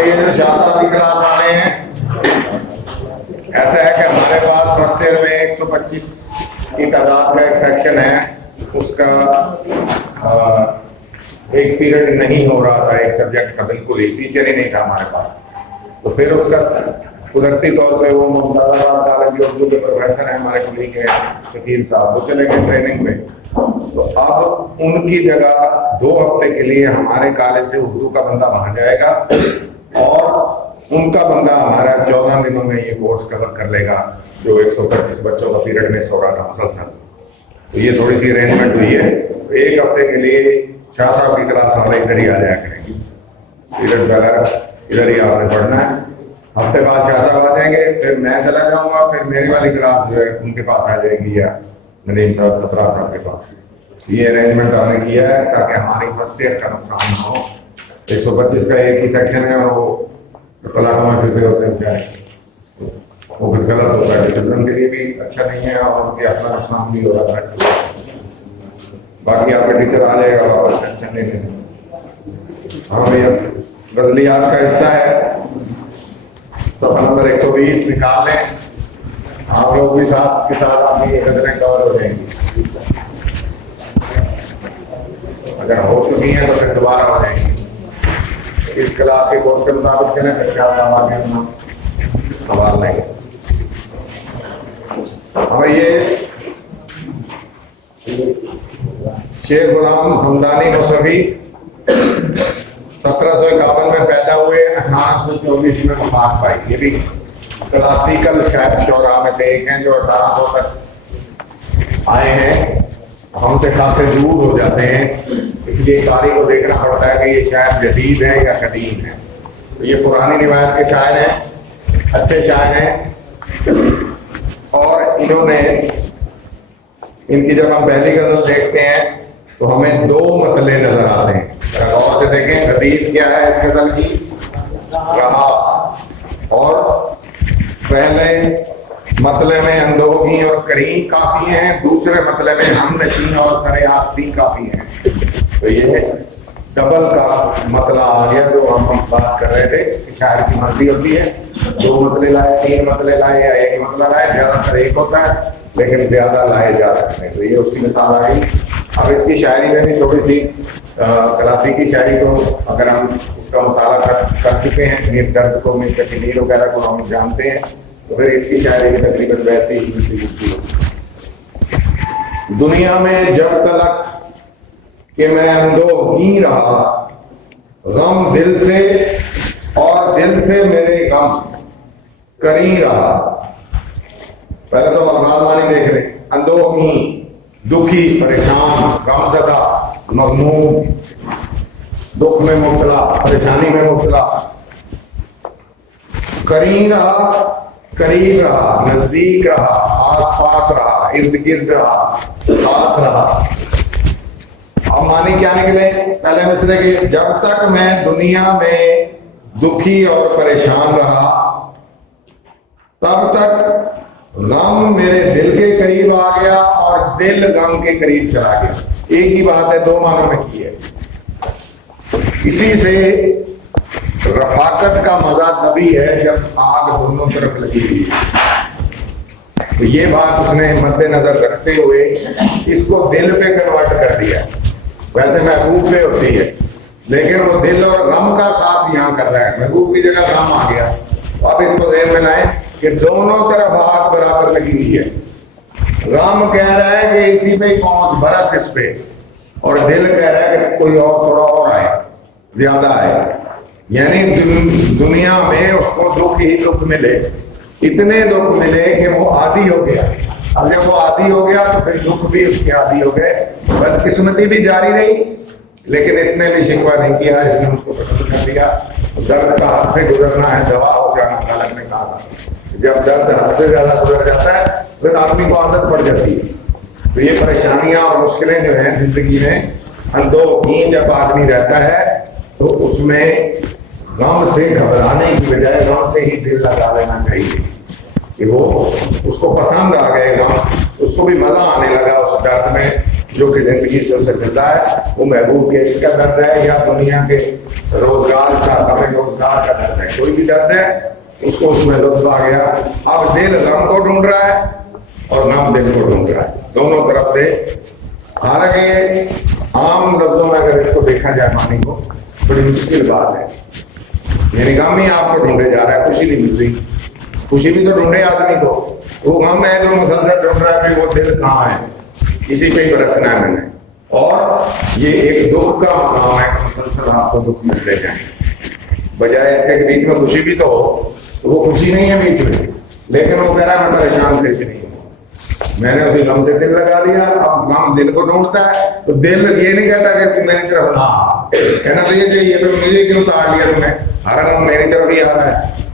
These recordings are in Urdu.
یہ جو شاہ صاحب کی کلاس آنے ہیں، ایسا ہے کہ ہمارے پاس فرسٹ ایئر میں 125 کی تعداد کا ایک سیکشن ہے، اس کا ایک پیریڈ نہیں ہو رہا تھا ایک سبجیکٹ کا، بالکل ہی ٹیچر ہی نہیں تھا ہمارے پاس. تو پھر اس کا قدرتی طور پہ وہ ممتاز کالج کے اردو کے پروفیسر ہیں ہمارے کولیگ ہیں شکیل صاحب، وہ چلے گئے ٹریننگ میں. تو اب ان کی جگہ 2 ہفتے کے لیے ہمارے کالج سے اردو کا بندہ وہاں جائے گا اور ان کا بندہ ہمارا 14 دنوں میں یہ کورس کور کر لے گا جو 125 بچوں کا پیریڈ مس ہو رہا تھا مسلسل. تو یہ تھوڑی سی ارینجمنٹ ہوئی ہے. 1 ہفتے کے لیے شاہ صاحب کی کلاس والے ادھر ہی آ جایا کریں گی، پیریڈ وغیرہ ادھر ہی آپ نے پڑھنا ہے. ہفتے بعد شاہ صاحب آ جائیں گے، پھر میں چلا جاؤں گا، پھر میری والی کلاس جو ہے ان کے پاس آ جائے گی یا ندیم صاحب سطرہ صاحب کے پاس. یہ ارینجمنٹ ہم نے کیا ہے تاکہ ہماری فرسٹ ایئر کا نقصان نہ ہو. 125 کا ایک ہی سیکشن ہے اور وہ پلاٹوں میں ہوتے ہیں بیچارے، وہ پھر غلط ہوتا ہے، چلڈرن کے لیے بھی اچھا نہیں ہے اور ان کے اپنا نقصان بھی ہو رہا ہے. باقی آپ کے ٹیچر آ جائے گا واپس ٹینشن نہیں لینا. ہاں بھیا غزلیات کا حصہ ہے، صفحہ نمبر 120 نکال لیں. آپ لوگ بھی ساتھ کے ساتھ آپ کی غزلیں کور ہو جائیں گی. اگر ہو چکی ہیں تو پھر دوبارہ ہو جائیں گی. اس کلاس کے کورس کے مطابق چلیں پھر کیا کام آگے اپنا سوال لیں گے. اور یہ شیخ غلام حمدانی موسوی 1751 میں پیدا ہوئے، 1824 میں وفات پائی. یہ بھی کلاسیکل شاعر شعراء میں سے ایک ہیں جو 1800 تک آئے ہیں. ہم سے خاصے دور ہو جاتے ہیں، اس لیے قاری کو دیکھنا پڑتا ہے کہ یہ شاعر جدید ہیں یا قدیم ہیں. تو یہ پرانی روایت کے شاعر ہیں، اچھے شاعر ہیں. اور انہوں نے، ان کی جب ہم پہلی غزل دیکھتے ہیں تو ہمیں 2 مطلع نظر آتے ہیں. ذرا غور سے دیکھیں حدیث کیا ہے اس غزل کی، رہا. اور پہلے مطلع میں اندوہی اور کریم کافی ہیں، دوسرے مطلع میں ہم نشین اور سر آستی کافی ہیں. تو یہ ڈبل کا مطلع آ گیا جو ہم بات کر رہے تھے کہ شاعر کی مرضی ہوتی ہے 2 مطلع لائے، 3 مطلع لائے یا 1 مطلع لائے. زیادہ تر ایک ہوتا ہے لیکن زیادہ لائے جا سکتے ہیں. تو یہ اس کی مثال آ گئی. اب اس کی شاعری میں بھی تھوڑی سی کلاسیکی شاعری کو اگر ہم اس کا مطالعہ کر چکے ہیں، میر درد کو، میر کشمیر وغیرہ کو ہم جانتے ہیں، تو پھر اس کی شاعری کی تقریباً ویسی ہی ہوتی ہے. دنیا میں جب تلک کہ میں اندوہی رہا، غم دل سے اور دل سے میرے غم کری رہا. پہلے تو افعال معنی دیکھ رہے، اندوہی دکھی، پریشان، غم زدہ، مغموم، دکھ میں مبتلا، پریشانی میں مبتلا. کری رہا، قریب رہا، نزدیک رہا، آس پاس رہا، ارد گرد رہا، ساتھ رہا. اب معنی کیا نکلے؟ پہلے مصرے کے جب تک میں دنیا میں دکھی اور پریشان رہا تب تک غم میرے دل کے قریب آ گیا اور دل غم کے قریب چلا گیا. ایک ہی بات ہے، 2 معنوں میں کی ہے. اسی سے رفاقت کا مزہ تبھی ہے جب آگ دونوں طرف لگی ہوئی. تو یہ بات اس نے مد نظر رکھتے ہوئے اس کو دل پہ کنورٹ کر دیا. ویسے محبوب پہ ہوتی ہے لیکن وہ دل اور غم کا ساتھ یہاں کر رہا ہے. محبوب کی جگہ غم آ گیا. اب اس کو ذہن میں لائیں کہ دونوں طرف آگ برابر لگی ہوئی ہے. غم کہہ رہا ہے کہ اسی پہ پہنچ برس اس پہ، اور دل کہہ رہا ہے کہ کوئی اور تھوڑا اور آئے، زیادہ آئے. یعنی دنیا میں اس کو دکھ ہی دکھ ملے، اتنے دکھ ملے کہ وہ عادی ہو گیا. اب جب وہ عادی ہو گیا تو پھر دکھ بھی اس کے عادی ہو گئے. بدقسمتی بھی جاری رہی لیکن اس نے بھی شکوہ نہیں کیا، اس نے اس کو پسند کر دیا. درد کا حد سے گزرنا ہے دوا ہو جانا، غالب نے کہا. جب درد حد سے زیادہ گزر جاتا ہے پھر آدمی کو عادت پڑ جاتی ہے. تو یہ پریشانیاں اور مشکلیں جو ہیں زندگی میں، اندوہی جب آدمی رہتا ہے تو اس میں غم سے گھبرانے کی بجائے غم سے ہی دل لگا لینا چاہیے کہ وہ اس کو پسند آ گئے غم، اس کو بھی مزہ آنے لگا اس درد میں. جو کہ زندگی سے اسے مل رہا ہے، وہ محبوب کے عشق کا درد ہے یا دنیا کے روزگار کا ہمیں روزگار کا درد ہے، کوئی بھی درد ہے اس کو اس میں لطف آ گیا. اب دل غم کو ڈھونڈ رہا ہے اور غم دل کو ڈھونڈ رہا ہے، دونوں طرف سے. حالانکہ عام لفظوں میں اگر اس کو دیکھا جائے معنی کو بڑی مشکل بات ہے. یعنی غم ہی آپ کو ڈھونڈے جا رہا ہے، خوشی نہیں مل رہی. خوشی بھی تو ڈھونڈے آدمی کو، وہ غم ہے جو مسلسل ڈھونڈ رہا ہے کہ وہ دل کہاں ہے، اسی پہ ہی برسنا ہے میں نے. اور یہ ایک دکھ کا مقام ہے کہ مسلسل آپ کو دکھ ملتے جائیں، بجائے اس کے بیچ میں خوشی بھی تو ہو. تو وہ خوشی نہیں ہے بیچ میں، لیکن وہ کہہ رہا ہے میں پریشان کیسے نہیں ہوں. میں نے اسی غم سے دل لگا لیا. اب غم دل کو ڈھونڈتا ہے تو دل یہ نہیں کہتا کہ میری طرف نہ کہنا تو یہ چاہیے تو مجھے کیوں تاڑ لیا تمہیں، ہر غم میری طرف ہی آ رہا ہے.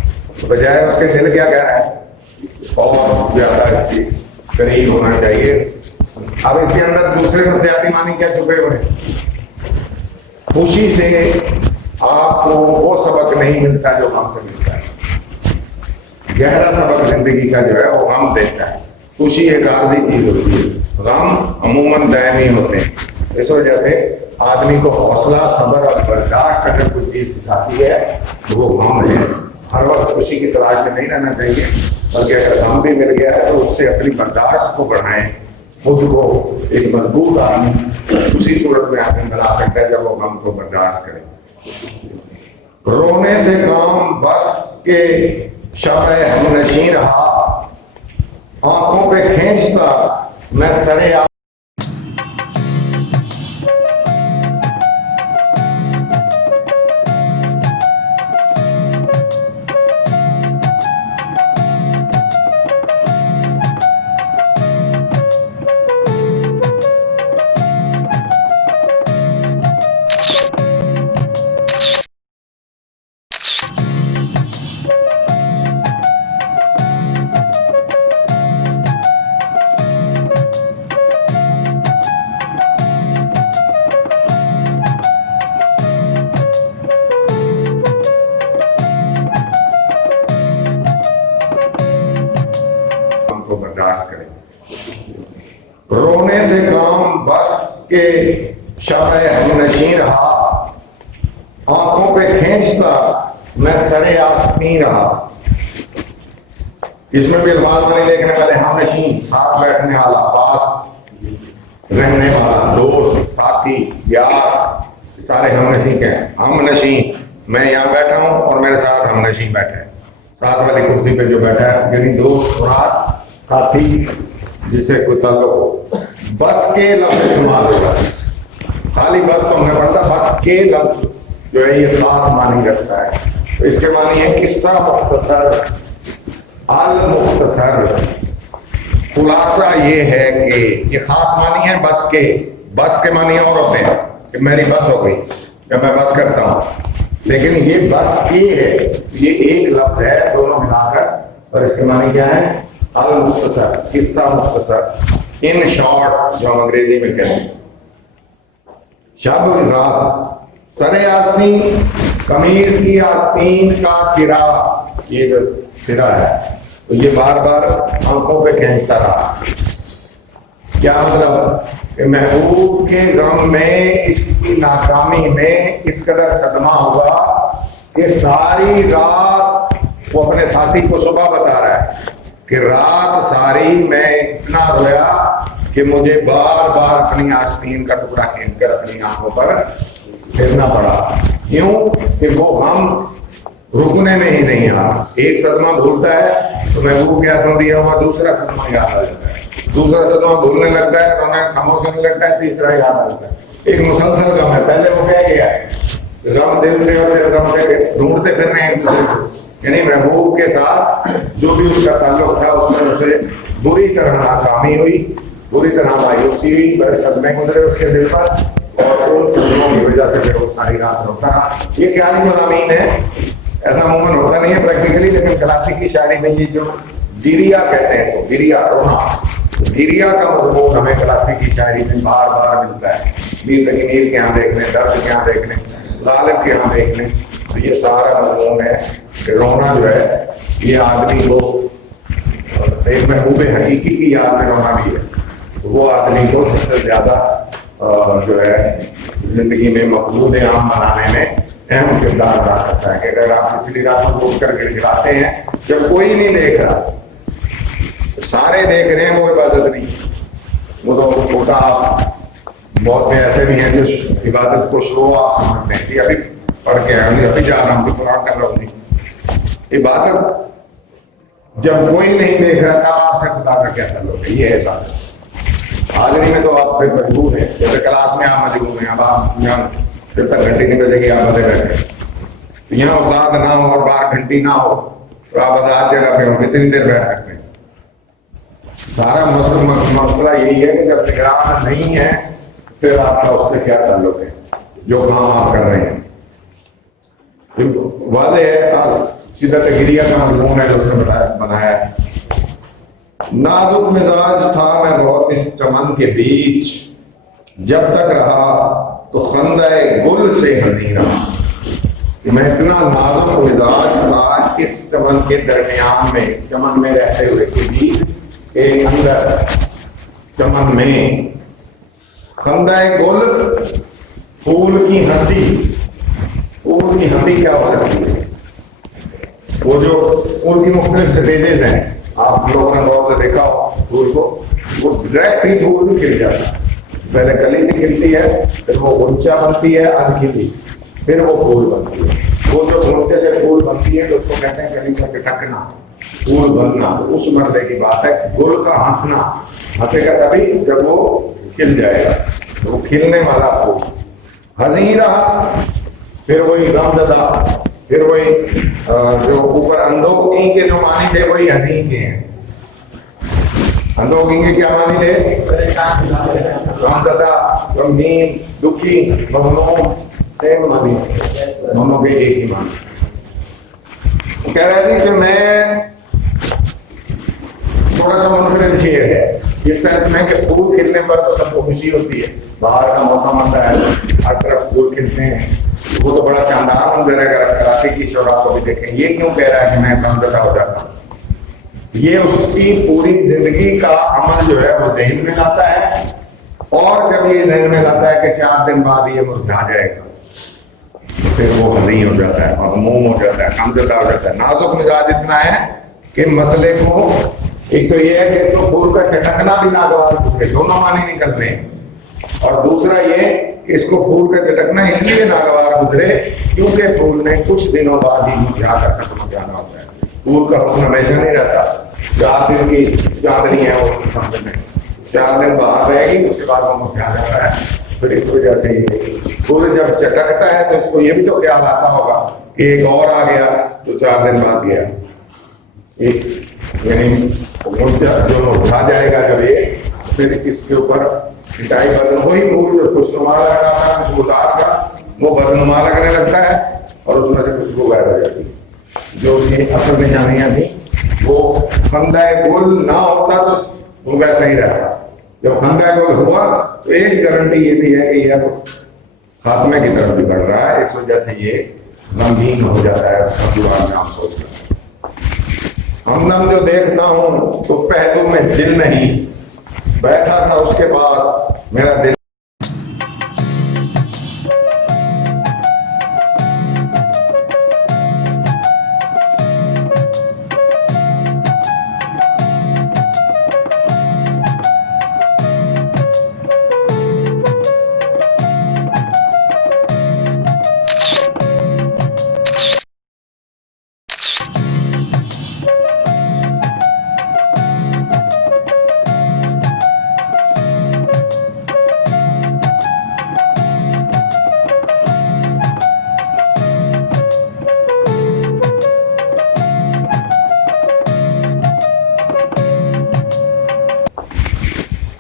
بجائے اس کے دل کیا کہہ رہا ہے اور زیادہ اس کے قریب ہونا چاہیے. اب اس کے اندر دوسرے نفسیاتی معنی کیا چھپے ہوئے؟ خوشی سے آپ کو وہ سبق نہیں ملتا جو غم سے ملتا ہے. گہرا سبق زندگی کا جو ہے وہ غم دیتا ہے. خوشی ایک عارضی چیز ہوتی ہے، غم عموماً دائمی ہوتے ہیں. اس وجہ سے آدمی کو حوصلہ، صبر اور برداشت اگر کوئی چیز سکھاتی ہے تو وہ غم ہے. ہر وقت خوشی کی تلاش میں نہیں رہنا چاہیے، بلکہ اگر غم بھی مل گیا ہے تو اس سے اپنی برداشت کو بڑھائیں. خود کو ایک مضبوط آدمی اسی صورت میں آدمی بنا سکتا ہے جب وہ غم کو برداشت کرے. رونے سے کام بس کے شب ہم نشین رہا، آنکھوں پہ کھینچتا میں سرے کو برداشت کریں. رونے سے کام بس کے شب ہم نشین رہا، آنکھوں پہ کھینچتا میں سرے آسمیں رہا. اس میں بھی الفاظ معنی دیکھنے والے ہم نشین، ساتھ بیٹھنے والا، پاس رہنے والا، دوست، ساتھی، یار، سارے ہم نشین کے ہیں. ہم نشین، میں یہاں بیٹھا ہوں اور میرے ساتھ ہم نشین بیٹھے ہیں. ساتھ والی کرسی پہ جو بیٹھا ہے یعنی دوست، مراد، ساتھی جس سے کوئی تعلق ہو. بس کے لفظ استعمال ہوگا، خالی بس تو ہم نے پڑھتا، بس کے لفظ جو ہے یہ خاص معنی رکھتا ہے. تو اس کے معنی ہے قصہ مختصر، المختصر. خلاصہ یہ ہے کہ یہ خاص معنی ہے بس کے. بس کے معنی اور ہوتے ہیں کہ میری بس ہو گئی یا میں بس کرتا ہوں، لیکن یہ بس کے ہے، یہ ایک لفظ ہے دونوں ملا کر. اور اس کے معنی کیا ہے؟ المختصر، قصہ مختصر، ان شارٹ جو ہم انگریزی میں کہتے ہیں. شب رات، سر آستین، قمیض کی آستین کا سرا، یہ جو سرا ہے تو یہ بار بار آنکھوں پہ کھینچتا رہا. کیا مطلب کہ محبوب کے غم میں، اس کی ناکامی میں اس قدر صدمہ ہوا کہ ساری رات وہ اپنے ساتھی کو صبح بتا رہا ہے کہ رات ساری میں اتنا رویا کہ مجھے بار بار اپنی آستین کا ٹکڑا کھینچ کر اپنی آنکھوں پر پھرنا پڑا. کیوں کہ وہ غم رکنے میں ہی نہیں آ. ایک صدمہ بھولتا ہے تو محبوب کے ہاتھوں دیا ہوا دوسرا صدمہ یاد آ جاتا ہے، دوسرا صدمہ بھولنے لگتا ہے، رونا خاموش ہونے لگتا ہے، تیسرا یاد آ جاتا ہے. ایک مسلسل غم ہے. پہلے وہ کہہ گیا ہے غم دل سے اور غم سے ڈھونڈتے پھر رہے ہیں ایک دوسرے کو. یعنی محبوب کے ساتھ جو بھی اس کا تعلق تھا اس میں اسے بری طرح ناکامی ہوئی، بری طرح مایوسی ہوئی، بڑے صدمے گزرے اس کے دل پر، اور ان صدموں کی وجہ سے پھر وہ ساری رات روتا رہا. یہ خیالی مضامین ہے، ایسا عموماً ہوتا نہیں ہے پریکٹیکلی، لیکن کلاسیکی شاعری میں یہ جو گیریا کہتے ہیں، تو گیریا رونا، گیریا کا مضمون ہمیں کلاسیکی شاعری میں بار بار ملتا ہے. میر تقریر کے یہاں دیکھ لیں، درد کے یہاں دیکھ لیں، غالب کے یہاں دیکھ لیں، تو یہ سارا مضمون ہے کہ رونا جو ہے یہ آدمی کو ایک محبوب حقیقی کی یاد میں رونا بھی ہے. وہ آدمی کو سب سے زیادہ جو ہے زندگی میں مقبول عام بنانے میں اہم کردار ادا کرتا ہے. کہ اگر آپ پچھلی رات کو اٹھ کر گڑ گڑاتے ہیں جب کوئی نہیں دیکھ رہا, سارے دیکھ رہے ہیں, وہ عبادت نہیں. وہ تو چھوٹا, بہت سے ایسے بھی ہیں جو عبادت کو شروع آپ سمجھتے ہیں کہ ابھی پڑھ کے آئے, ابھی جا رہا ہوں, قرآن کر رہا ہوں. عبادت جب کوئی نہیں دیکھ رہا تھا آپ سے خدا کا کیا تعلق ہے, یہ ہے عبادت. حاضری میں تو آپ پھر مجبور ہیں, جیسے کلاس میں آپ مجبور ہیں, اب آپ یہاں جب تک گھنٹی نہیں بجے گی آپ بدے بیٹھے, یہاں استاد نہ ہو اور باہر گھنٹی نہ ہو تو آپ آزاد جگہ پہ ہو, کتنی دیر بیٹھ سکتے ہیں. سارا مسئلہ یہی ہے کہ جب نگران نہیں ہے پھر آپ کا اس سے کیا تعلق ہے, جو کام آپ کر رہے ہیں. واضح ہے, سیدھا تقریہ کا مضمون ہے جو اس نے بنایا ہے. نازک مزاج تھا میں بہت اس چمن کے بیچ, جب تک رہا تو خندہ گل سے ہنی رہا. میں اتنا نازک مزاج تھا اس چمن کے درمیان میں, اس چمن میں رہتے ہوئے کے بیچ ایک اندر چمن میں خندہ گل, پھول کی ہنسی. پھول کی ہنسی کیا ہو سکتی ہے؟ وہ جو پھول کی مختلف سٹیجز ہیں, آپ لوگوں نے بہت سے دیکھا ہو پھول کو, وہ ڈائریکٹ ہی پھول بھی کھل جاتا ہے. پہلے کلی سے کھلتی ہے, پھر وہ غنچہ بنتی ہے ادھ کھلی, پھر وہ پھول بنتی ہے. وہ جو غنچے سے پھول بنتی ہے تو اس کو کہتے ہیں کلی کا چٹکنا, پھول بننا. تو اس مرتبے کی بات ہے, گل کا ہنسنا, ہنسے گا تبھی جب وہ کھل جائے گا, وہ کھلنے والا پھول. حزین رہا, پھر وہی غم زدہ, پھر وہی جو اوپر اندوہگی کے جو معنی تھے وہی حزین کے ہیں. اندوہگی کے کیا معنی تھے؟ غم زدہ, غمگین, دکھی, مغموم, سیم معنی, دونوں کے ایک ہی معنی. کہہ رہے تھے کہ میں تھوڑا سا منفرد ہے اس سینس میں کہ پھول کھلنے پر تو سب کو خوشی ہوتی ہے, باہر کا موسم آتا ہے, ہر طرف پھول کھلتے ہیں, وہ تو بڑا شاندار منظر ہے. اگر کراچی کی شعراء کو بھی دیکھیں, یہ کیوں کہہ رہا ہے کہ میں غمزدہ ہو جاتا ہوں؟ یہ اس کی پوری زندگی کا عمل جو ہے وہ ذہن میں لاتا ہے, اور جب یہ ذہن میں لاتا ہے کہ 4 دن بعد یہ مرجھا جائے گا تو پھر وہ حزین ہو جاتا ہے, مغموم ہو جاتا ہے, غمزدہ ہو جاتا ہے. نازک مزاج اتنا ہے کہ مسئلے کو, ایک تو یہ ہے کہ تو پھول کا چٹکنا بھی ناگوار گزرے, دونوں معنی نکلتے ہیں, اور دوسرا یہ کہ اس کو پھول کا چٹکنا اس لیے ناگوار گزرے کیونکہ پھول نے کچھ دنوں بعد ہی مرجھا کر ختم ہو جانا ہوتا ہے. پھول کا حکم ہمیشہ نہیں رہتا, 4 دن کی چاندنی ہے وہ سمجھ میں, 4 دن باہر رہے گی, اس کے بعد وہ مرجھا جاتا ہے. پھر اس وجہ سے پھول جب چٹکتا ہے تو اس کو یہ بھی تو خیال آتا ہوگا کہ ایک اور آ گیا جو 4 دن بعد گیا, یعنی جو مرجھا جائے گا جب یہ, پھر اس کے اوپر پٹائی بدن, وہی پھول جو خوشنما لگ رہا تھا خوشبودار کا, وہ بدنما لگنے لگتا ہے اور اس میں سے خوشبو غائب ہو جاتی ہے. جو اس کی اصل نشانیاں تھیں, وہ خندہ گل نہ ہوتا تو وہ ویسا ہی رہا. جب خندہ گل ہوا تو ایک گارنٹی یہ بھی ہے کہ یہ اب خاتمے کی طرف بھی بڑھ رہا ہے, اس وجہ سے یہ غمگین ہو جاتا ہے. اس کا پورا نام سوچ کر ہمدم جو دیکھتا ہوں تو پہلو میں دل نہیں, بیٹھا تھا اس کے پاس میرا دل.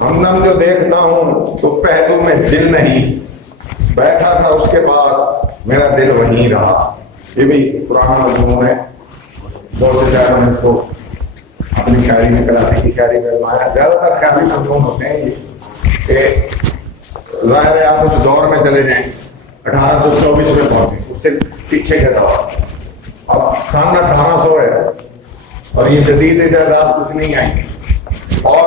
ہمدم جو دیکھتا ہوں تو پہلو میں دل نہیں, بیٹھا تھا اس کے پاس میرا دل وہیں رہا. یہ بھی پرانا مضمون ہے, بہت سے شاعروں نے اس کو اپنی شاعری میں, کراچی کی شاعری میں بنایا. زیادہ تر خیالی مضمون ہوتے ہیں کہ ظاہر ہے آپ اس دور میں چلے جائیں 1824 میں پہنچے, اس سے پیچھے کا دور, اب سن 1800 ہے اور یہ جدید ایجادات کچھ نہیں آئی, اور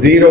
0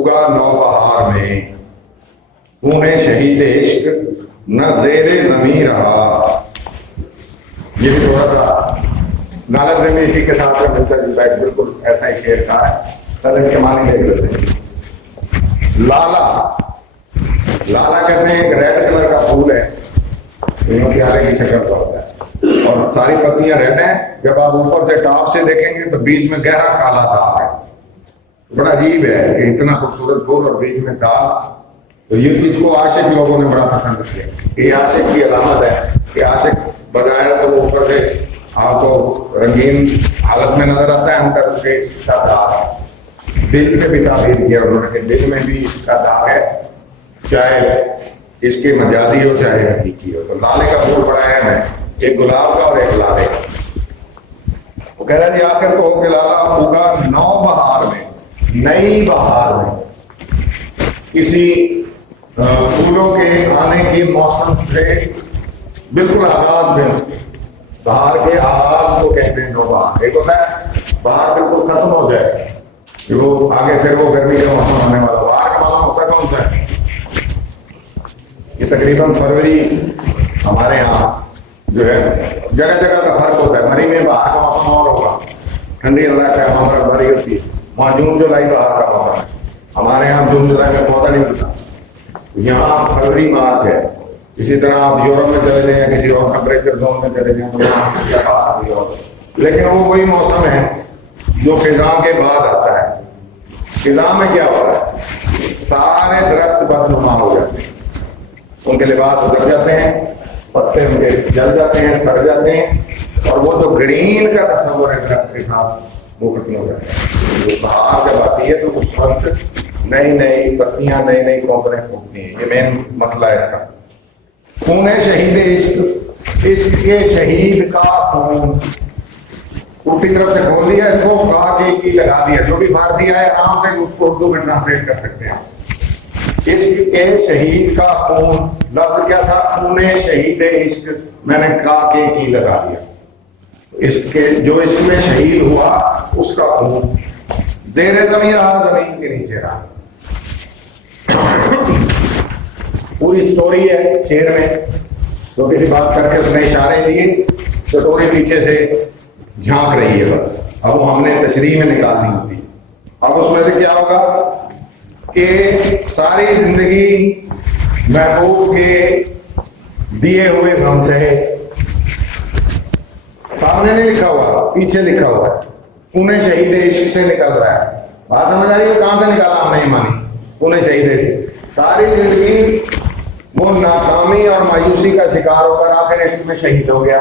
اگا نوبہار میں، تو نے شہید عشق نہ زیر زمین رہا. یہ بھی تھوڑا سا غالب نے اسی کے ساتھ میں ملتا جلتا ہے، بالکل ایسا ہی شعر تھا. سر اس کے معنی دیکھ لیتے ہیں. لالا، لالا کہتے ہیں ایک ریڈ کلر کا پھول ہے، پیالے کی شکل کا ہوتا ہے اور ساری پتیاں ریڈ ہیں. جب آپ اوپر سے ٹاپ سے دیکھیں گے تو بیچ میں گہرا کالا داغ ہے. بڑا عجیب ہے کہ اتنا خوبصورت پھول اور بیچ میں داغ. تو یہ چیز کو عاشق لوگوں نے بڑا پسند کیا. یہ عاشق کی علامت ہے کہ عاشق بظاہر تو وہ اوپر سے آپ کو رنگین حالت میں نظر آتا ہے، اندر اس کے داغ. دل میں بھی تعبیر کیا انہوں نے کہ دل میں بھی اس کا داغ ہے، چاہے اس کے مجازی ہو چاہے حقیقی ہو. تو لالے کا پھول بڑا اہم ہے، ایک گلاب کا اور ایک لالے کا. وہ کہہ رہا جی آخر کو ہو کہ لالا اگا نو بہار میں، نئی بہار میں، کسی پھولوں کے آنے کی موسم سے بالکل آغاز میں. بہار کے آغاز کو کہتے ہیں نو بہار. ایک ہوتا ہے بہار بالکل ختم ہو جائے کہ وہ آگے پھر وہ گرمی کا موسم ہونے والا. بہار کا موسم ہوتا کون سا ہے؟ یہ تقریباً فروری ہمارے یہاں جو ہے جگہ جگہ کا فرق ہوتا ہے. مری میں باہر کا موسم اور ہوگا، ٹھنڈی علاقہ ہے، وہاں پر باری ہوتی ہے. وہاں جون جولائی باہر کا موسم ہے. ہمارے یہاں جون جولائی میں پودا نہیں ملتا. یہاں فروری مارچ ہے. اسی طرح آپ یورپ میں چلے جائیں یا کسی اور ٹمپریچر زون میں چلے جائیں تو وہاں، لیکن وہ وہی موسم ہے جو خزاں کے بعد آتا ہے. خزاں میں کیا ہو رہا ہے؟ سارے درخت بدنما ہو جاتے ہیں، ان کے لباس اتر جاتے ہیں، پتے ان کے جل جاتے ہیں، سڑ جاتے ہیں، اور وہ جو گرین کا تصور ہے درخت کے ساتھ وہ ختم ہو جاتا ہے. بہار جب آتی ہے تو اس وقت نئی نئی پتیاں، نئی نئی کونپیں پھوٹتی ہیں. یہ مین مسئلہ ہے اس کا. خون شہید عشق، عشق کے شہید کا خون. اردو طرف سے کھول لیا اس کو، کہا کہ کی لگا دیا. جو بھی فارسی آئے آرام سے اس کو اردو میں ٹرانسلیٹ کر سکتے ہیں. عشق کے شہید کا خون، لفظ کیا تھا؟ خون شہید عشق. میں نے کہا کہ کی لگا دیا. عشق کے جو عشق میں شہید ہوا اس کا خون زیر زمین رہا، زمین کے نیچے رہا. پوری سٹوری ہے شعر میں، تو کسی بات کر کے اس نے اشارے دیے. سٹوری پیچھے سے جھانک رہی ہے بس. اب وہ ہم نے تشریح میں نکالنی ہوتی. اب اس میں سے کیا ہوگا کہ ساری زندگی محبوب کے دیے ہوئے غم سے، سامنے نہیں لکھا ہوا، پیچھے لکھا ہوا ہے. انہیں شہید عشق سے نکل رہا ہے. بات سمجھ آ رہی ہے؟ کہاں سے نکالا ہم نے یہ مانی؟ انہیں شہید عشق. ساری زندگی وہ ناکامی اور مایوسی کا شکار ہو کر آخر عشق میں شہید ہو گیا،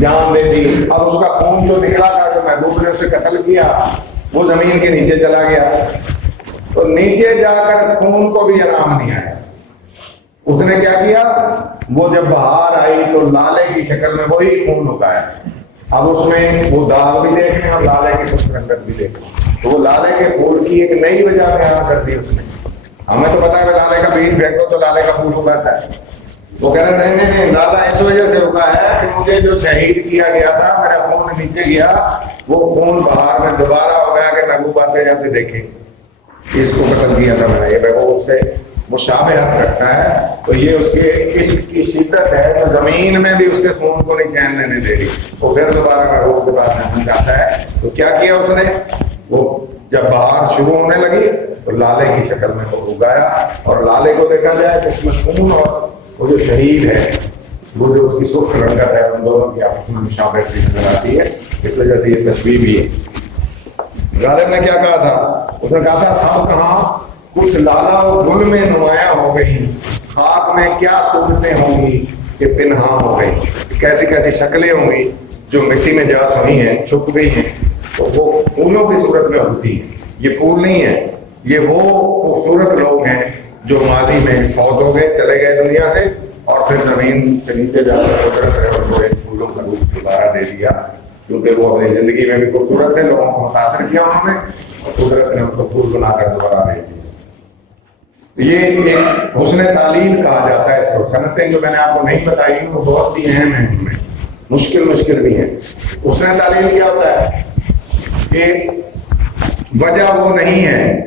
جان دے دی. اب اس کا خون جو نکلا تھا، جو محبوب نے اسے قتل کیا، وہ زمین کے نیچے چلا گیا. تو نیچے جا کر خون کو بھی آرام نہیں آیا. اس نے کیا کیا؟ وہ جب بہار آئی تو لالے کی شکل میں وہی خون اگایا. اب اس میں وہ داغ بھی دیکھیں اور لالے کی خوش رنگت بھی دیکھیں. تو وہ لالے کے پھول کی ایک نئی وجہ بیان کر دی اس نے. ہمیں تو پتا ہے کہ لالے کا بیج پھینکو تو لالے کا پھول اگاتا ہے. وہ کہہ رہے نہیں، لالا اس وجہ سے اگا ہے کہ مجھے جو شہید کیا گیا تھا، میرا خون نیچے گیا، وہ خون بہار میں دوبارہ ہو گیا کہ محبوب آتے جاتے دیکھیں اس کو قتل کیا تھا میں نے. یہ محبوب سے مشابہت رکھتا ہے. تو یہ اس کے عشق کی شدت ہے تو زمین میں بھی اس کے خون کو نہیں چین لینے دے رہی. وہ پھر دوبارہ محبوب کے پاس میں جاتا ہے. تو کیا کیا اس نے؟ وہ جب بہار شروع ہونے لگی تو لالے کی شکل میں وہ اگایا. اور لالے کو دیکھا جائے تو اس میں خون اور وہ جو شہید ہے، وہ جو اس کی سرخ رنگت ہے، ان دونوں کی آپس میں مشابہت بھی نظر آتی ہے. اس وجہ سے یہ تشبیہ بھی ہے. غالب نے کیا کہا تھا؟ اس نے کہا تھا ہم کہاں کچھ لالا و گل میں نمایاں ہو گئی، خاک میں کیا صورتیں ہوں گی کہ پنہاں ہو گئی. کیسی کیسی شکلیں ہوں گی جو مٹی میں جا سنی ہیں، چھپ گئی ہیں. تو وہ پھولوں کی صورت میں ہوتی ہیں. یہ پھول نہیں ہے، یہ وہ خوبصورت لوگ ہیں جو ماضی میں فوت ہو گئے، چلے گئے دنیا سے، اور پھر زمین کے نیچے جا کر قدرت نے ان کو ایک پھولوں کا روپ دوبارہ دے دیا، کیونکہ وہ اپنی زندگی میں بھی خوبصورت ہے، لوگوں کو متاثر کیا انہوں نے، اور قدرت نے ان کو پھول بنا کر دوبارہ دے دیا. یہ ایک حسن تعلیم کہا جاتا ہے اس کو. صنعتیں جو میں نے آپ کو نہیں بتائی وہ بہت سی اہم ہیں، ان میں مشکل بھی ہیں. حسن تعلیم کیا ہوتا ہے؟ کہ وجہ وہ نہیں ہے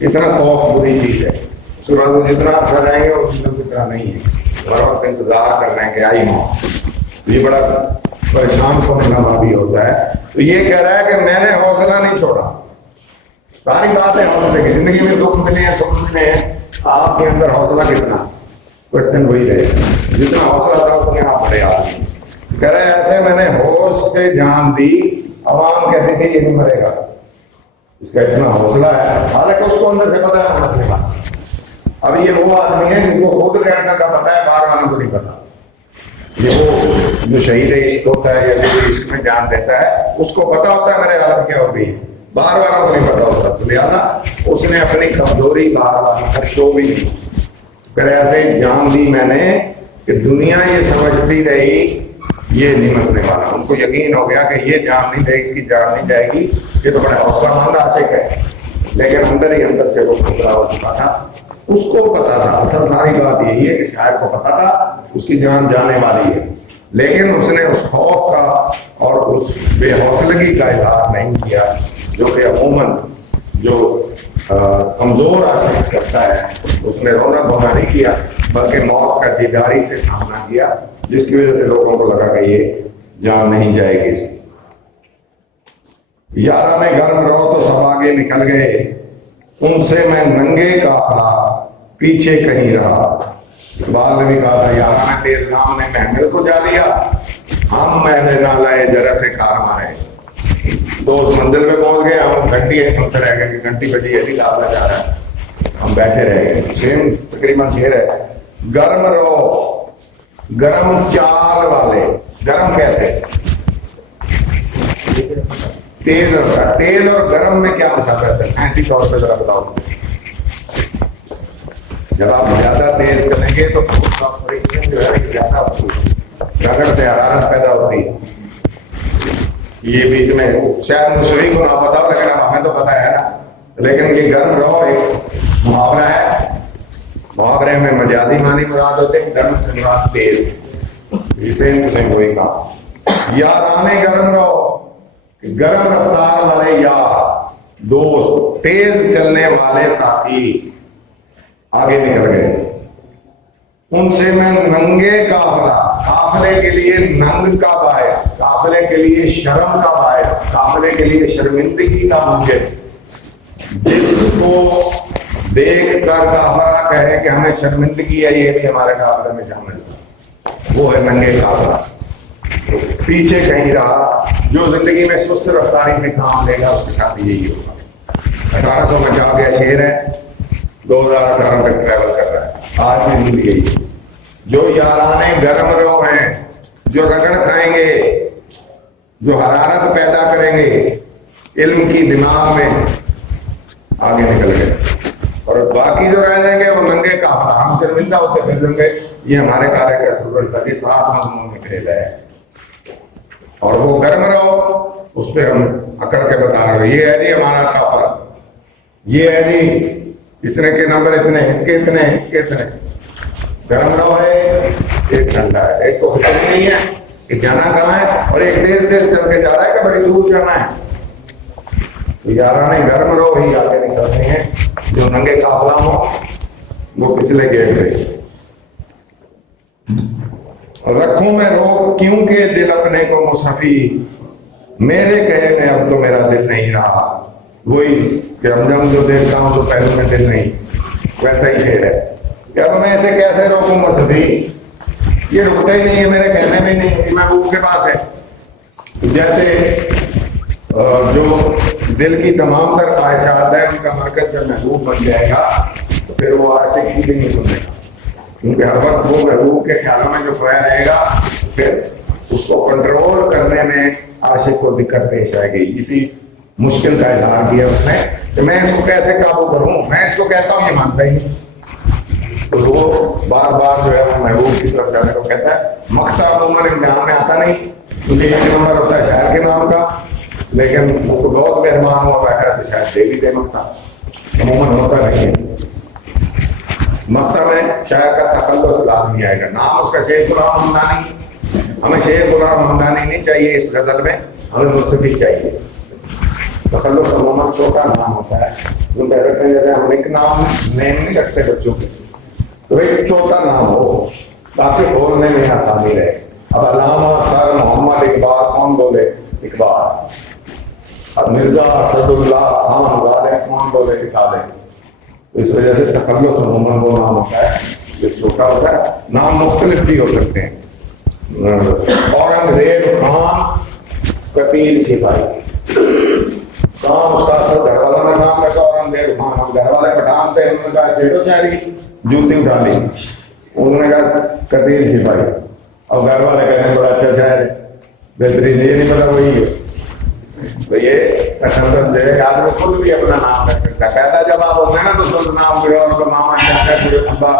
اتنا خوف بری چیز ہے. اس کے بعد وہ جتنا اچھا جائیں گے اتنا نہیں ہے. ہر وقت انتظار کر رہے ہیں کہ آئی موت. یہ بڑا پریشان کرنا بھی ہوتا ہے. تو یہ کہہ رہا ہے کہ میں نے حوصلہ نہیں چھوڑا. ساری بات ہے حوصلے کی. زندگی میں دکھ ملے ہیں سکھ ملے ہیں, آپ کے اندر حوصلہ کتنا؟ کوشچن وہی رہے. جتنا حوصلہ تھا اتنے آپ بڑے آدمی. کہہ رہے ایسے میں نے ہوش سے جان دی, عوام کہتی تھی یہ نہیں مرے گا, اس کا اتنا حوصلہ ہے. حالانکہ اس کو اندر سے پتا ہے مرنے والا. اب یہ وہ آدمی ہے جن کو خود کینسر کا پتا ہے, باہر والوں کو نہیں پتا. یہ وہ جو شہید عشق ہوتا ہے یا جو عشق میں جان دیتا ہے اس کو پتا ہوتا ہے میرے حالت کیا ہو گئی ہے, باہر والوں کو نہیں پتا ہوتا. تو لہٰذا اس نے اپنی کمزوری باہر والوں پر شو بھی نہیں. پھر ایسے جان دی میں نے کہ دنیا یہ سمجھتی رہی یہ نہیں مرنے والا. ان کو یقین ہو گیا کہ یہ جان نہیں دے, اس کی جان نہیں جائے گی, یہ تو بڑا حوصلہ مند عاشق ہے. لیکن اندر ہی اندر سے وہ خطرہ ہو چکا تھا. اس کو پتا تھا, اصل ساری بات یہی ہے کہ شاعر کو پتا تھا اس کی جان جانے والی ہے, لیکن اس نے اس خوف کا اور اس بے حوصلگی کا اظہار نہیں کیا جو کہ عموماً جو کمزور عاشق کرتا ہے. اس نے رونا دھونا نہیں کیا بلکہ موت کا دیداری سے سامنا کیا, جس کی وجہ سے لوگوں کو لگا کہ یہ جان نہیں جائے گی. یارہ میں گرم رہو تو سب آگے نکل گئے, ان سے میں ننگے قافلہ پیچھے کہیں رہا. بعد نے بھی کہا تھا یارہ میں تیز نام نے محمل کو جا لیا, ہم محل نہ لائے جرا سے کار مارے. تو اس منزل پہ پہنچ گئے, ہم گھنٹی سنتے رہ گئے کہ گھنٹی بجی ہے قافلہ جا رہا ہے. ہم بیٹھے رہ گئے. سیم تقریباً شعر ہے, گرم رہو گرم چال والے. گرم کیسے؟ تیز اور تیز اور گرم میں کیا مشابہت ہے ایسی طور پہ ذرا بتاؤ. جب آپ زیادہ تیز کریں گے تو جو ہے زیادہ رگڑ سے حرارت پیدا ہوتی ہے. یہ بیچ میں شاید مشرق کو نہ پتا ہو لیکن ہمیں تو پتا ہے نا. لیکن یہ گرم رہو ایک محاورہ ہے, محاورے میں مجازی معنی مراد ہوتے ہیں, گرم سے مراد تیز. اسے وہی کہا یارانے گرم رہو, گرم رفتار والے یار دوست, تیز چلنے والے ساتھی آگے نکل گئے. ان سے میں ننگے قافلہ, قافلے کے لیے ننگ کا باعث, قافلے کے لیے شرم کا باعث, قافلے کے لیے شرمندگی کا موجب, جس کو دیکھ کر قافلہ کہے کہ ہمیں شرمندگی ہے یہ بھی ہمارے قافلے میں شامل, وہ ہے ننگے قافلہ. پیچھے کہیں رہا, جو زندگی میں سست رفتاری سے کام لے گا اس کے ساتھ یہی ہوگا. 1850 کا شعر ہے, 2018 تک ٹریول کر رہا ہے. آج بھی نہیں یہی, جو یارانے گرم رو ہیں, جو رگڑ کھائیں گے, جو حرارت پیدا کریں گے علم کی دماغ میں, آگے نکل گئے. اور باقی جو رہ جائیں گے وہ ننگے قافلہ, ہم شرمندہ ہوتے پھر گے, یہ ہمارے کارے کا ضرورت ہے. یہ 7 مضمون میں کھیل ہے. اور وہ گرم رہو اس پہ ہم اکڑ کے بتا رہے ہیں یہ ہے جی ہمارا قافلہ, یہ ہے جی اس نے کے نمبر اتنے, اس کے اتنے, اس کے اتنے. گرم رہو ہے, ایک ٹھنڈا ہے, ایک کو حکم نہیں ہے کہ جانا کہاں ہے, اور ایک تیز تیز چل کے جا رہا ہے کہ بڑی دور جانا ہے. تو یارانے گرم رہو ہی آگے نکلتے ہیں, جو ننگے قافلہ ہو وہ پچھلے گیٹ پہ. رکھوں میں روک کیونکہ دل اپنے کو مصحفی, میرے کہے میں اب تو میرا دل نہیں رہا. وہی کہ ہم جو دیکھتا ہوں تو پہلے میں دل نہیں, ویسا ہی شعر ہے کہ اب میں اسے کیسے روکوں مصحفی, یہ رکتا ہی نہیں ہے میرے کہنے میں نہیں, محبوب کے پاس ہے. جیسے جو دل کی تمام تر خواہشات ہیں ان کا مرکز جب محبوب بن جائے گا تو پھر وہ عاشقی بھی نہیں سنے گا, کیونکہ ہر وقت وہ محبوب کے خیالوں میں جو کھویا رہے گا پھر اس کو کنٹرول کرنے میں عاشق کو دقت پیش آئے گی. اسی مشکل کا اظہار کیا اس نے کہ میں اس کو کیسے قابو کروں, میں اس کو کہتا ہوں یہ مانتا ہی نہیں. تو وہ بار بار جو ہے محبوب کی طرف جانے کو کہتا ہے. مقصد عموماً امتحان میں آتا نہیں, کیونکہ ایک نمبر ہوتا ہے شاعر کے نام کا, لیکن وہ تو بہت مہربان ہوا بیٹھا تو شاید دے بھی دے. مقصد عموماً ہوتا نہیں ہے. مقصد میں شاعر کا تخلص لازمی آئے گا. نام اس کا شیخ غلام حمدانی, ہمیں شیخ غلام حمدانی نہیں چاہیے اس غزل میں, ہمیں مصطفی چاہیے. تخلص عموماً چھوٹا نام ہوتا ہے. ہم کہتے ہیں جیسے ہم ایک نام نیم نہیں رکھتے بچوں کے، تو ایک چھوٹا نام ہو تاکہ بولنے میں آسانی رہے. اب علامہ سر محمد اقبال کون بولے؟ اقبال. اب مرزا اسد اللہ خان غالب کون بولے؟ غالب. اس وجہ سے تخلص عموماً وہ نام ہوتا ہے جو چھوٹا ہوتا ہے. نام مختلف بھی ہو سکتے ہیں. اورنگزیب خان کپیل سپاہی. کام اس کا گھر والا نے نام رکھا اورنگزیب خان. ہم گھر والے پٹھان تھے، انہوں نے کہا چھیڑو شاعری، جوتی اٹھا لی. انہوں نے کہا کپیل سپاہی. اور گھر والے کہنے بڑا اچھا شاعر ہے، بہترین. یہ نہیں پتا وہی ہے. تو یہ تشدد سے آدمی خود بھی اپنا نام رکھ سکتا ہے. پہلا جب آپ ہوتے ہیں نا تو خود نام کوئی اور کو ماما کہتا ہے کوئی ابا.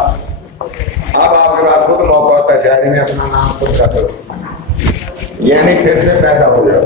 اب آپ کے بعد خود موقع ہوتا ہے شاعری میں اپنا نام خود کا کرو، یعنی پھر سے پیدا ہو جاؤ.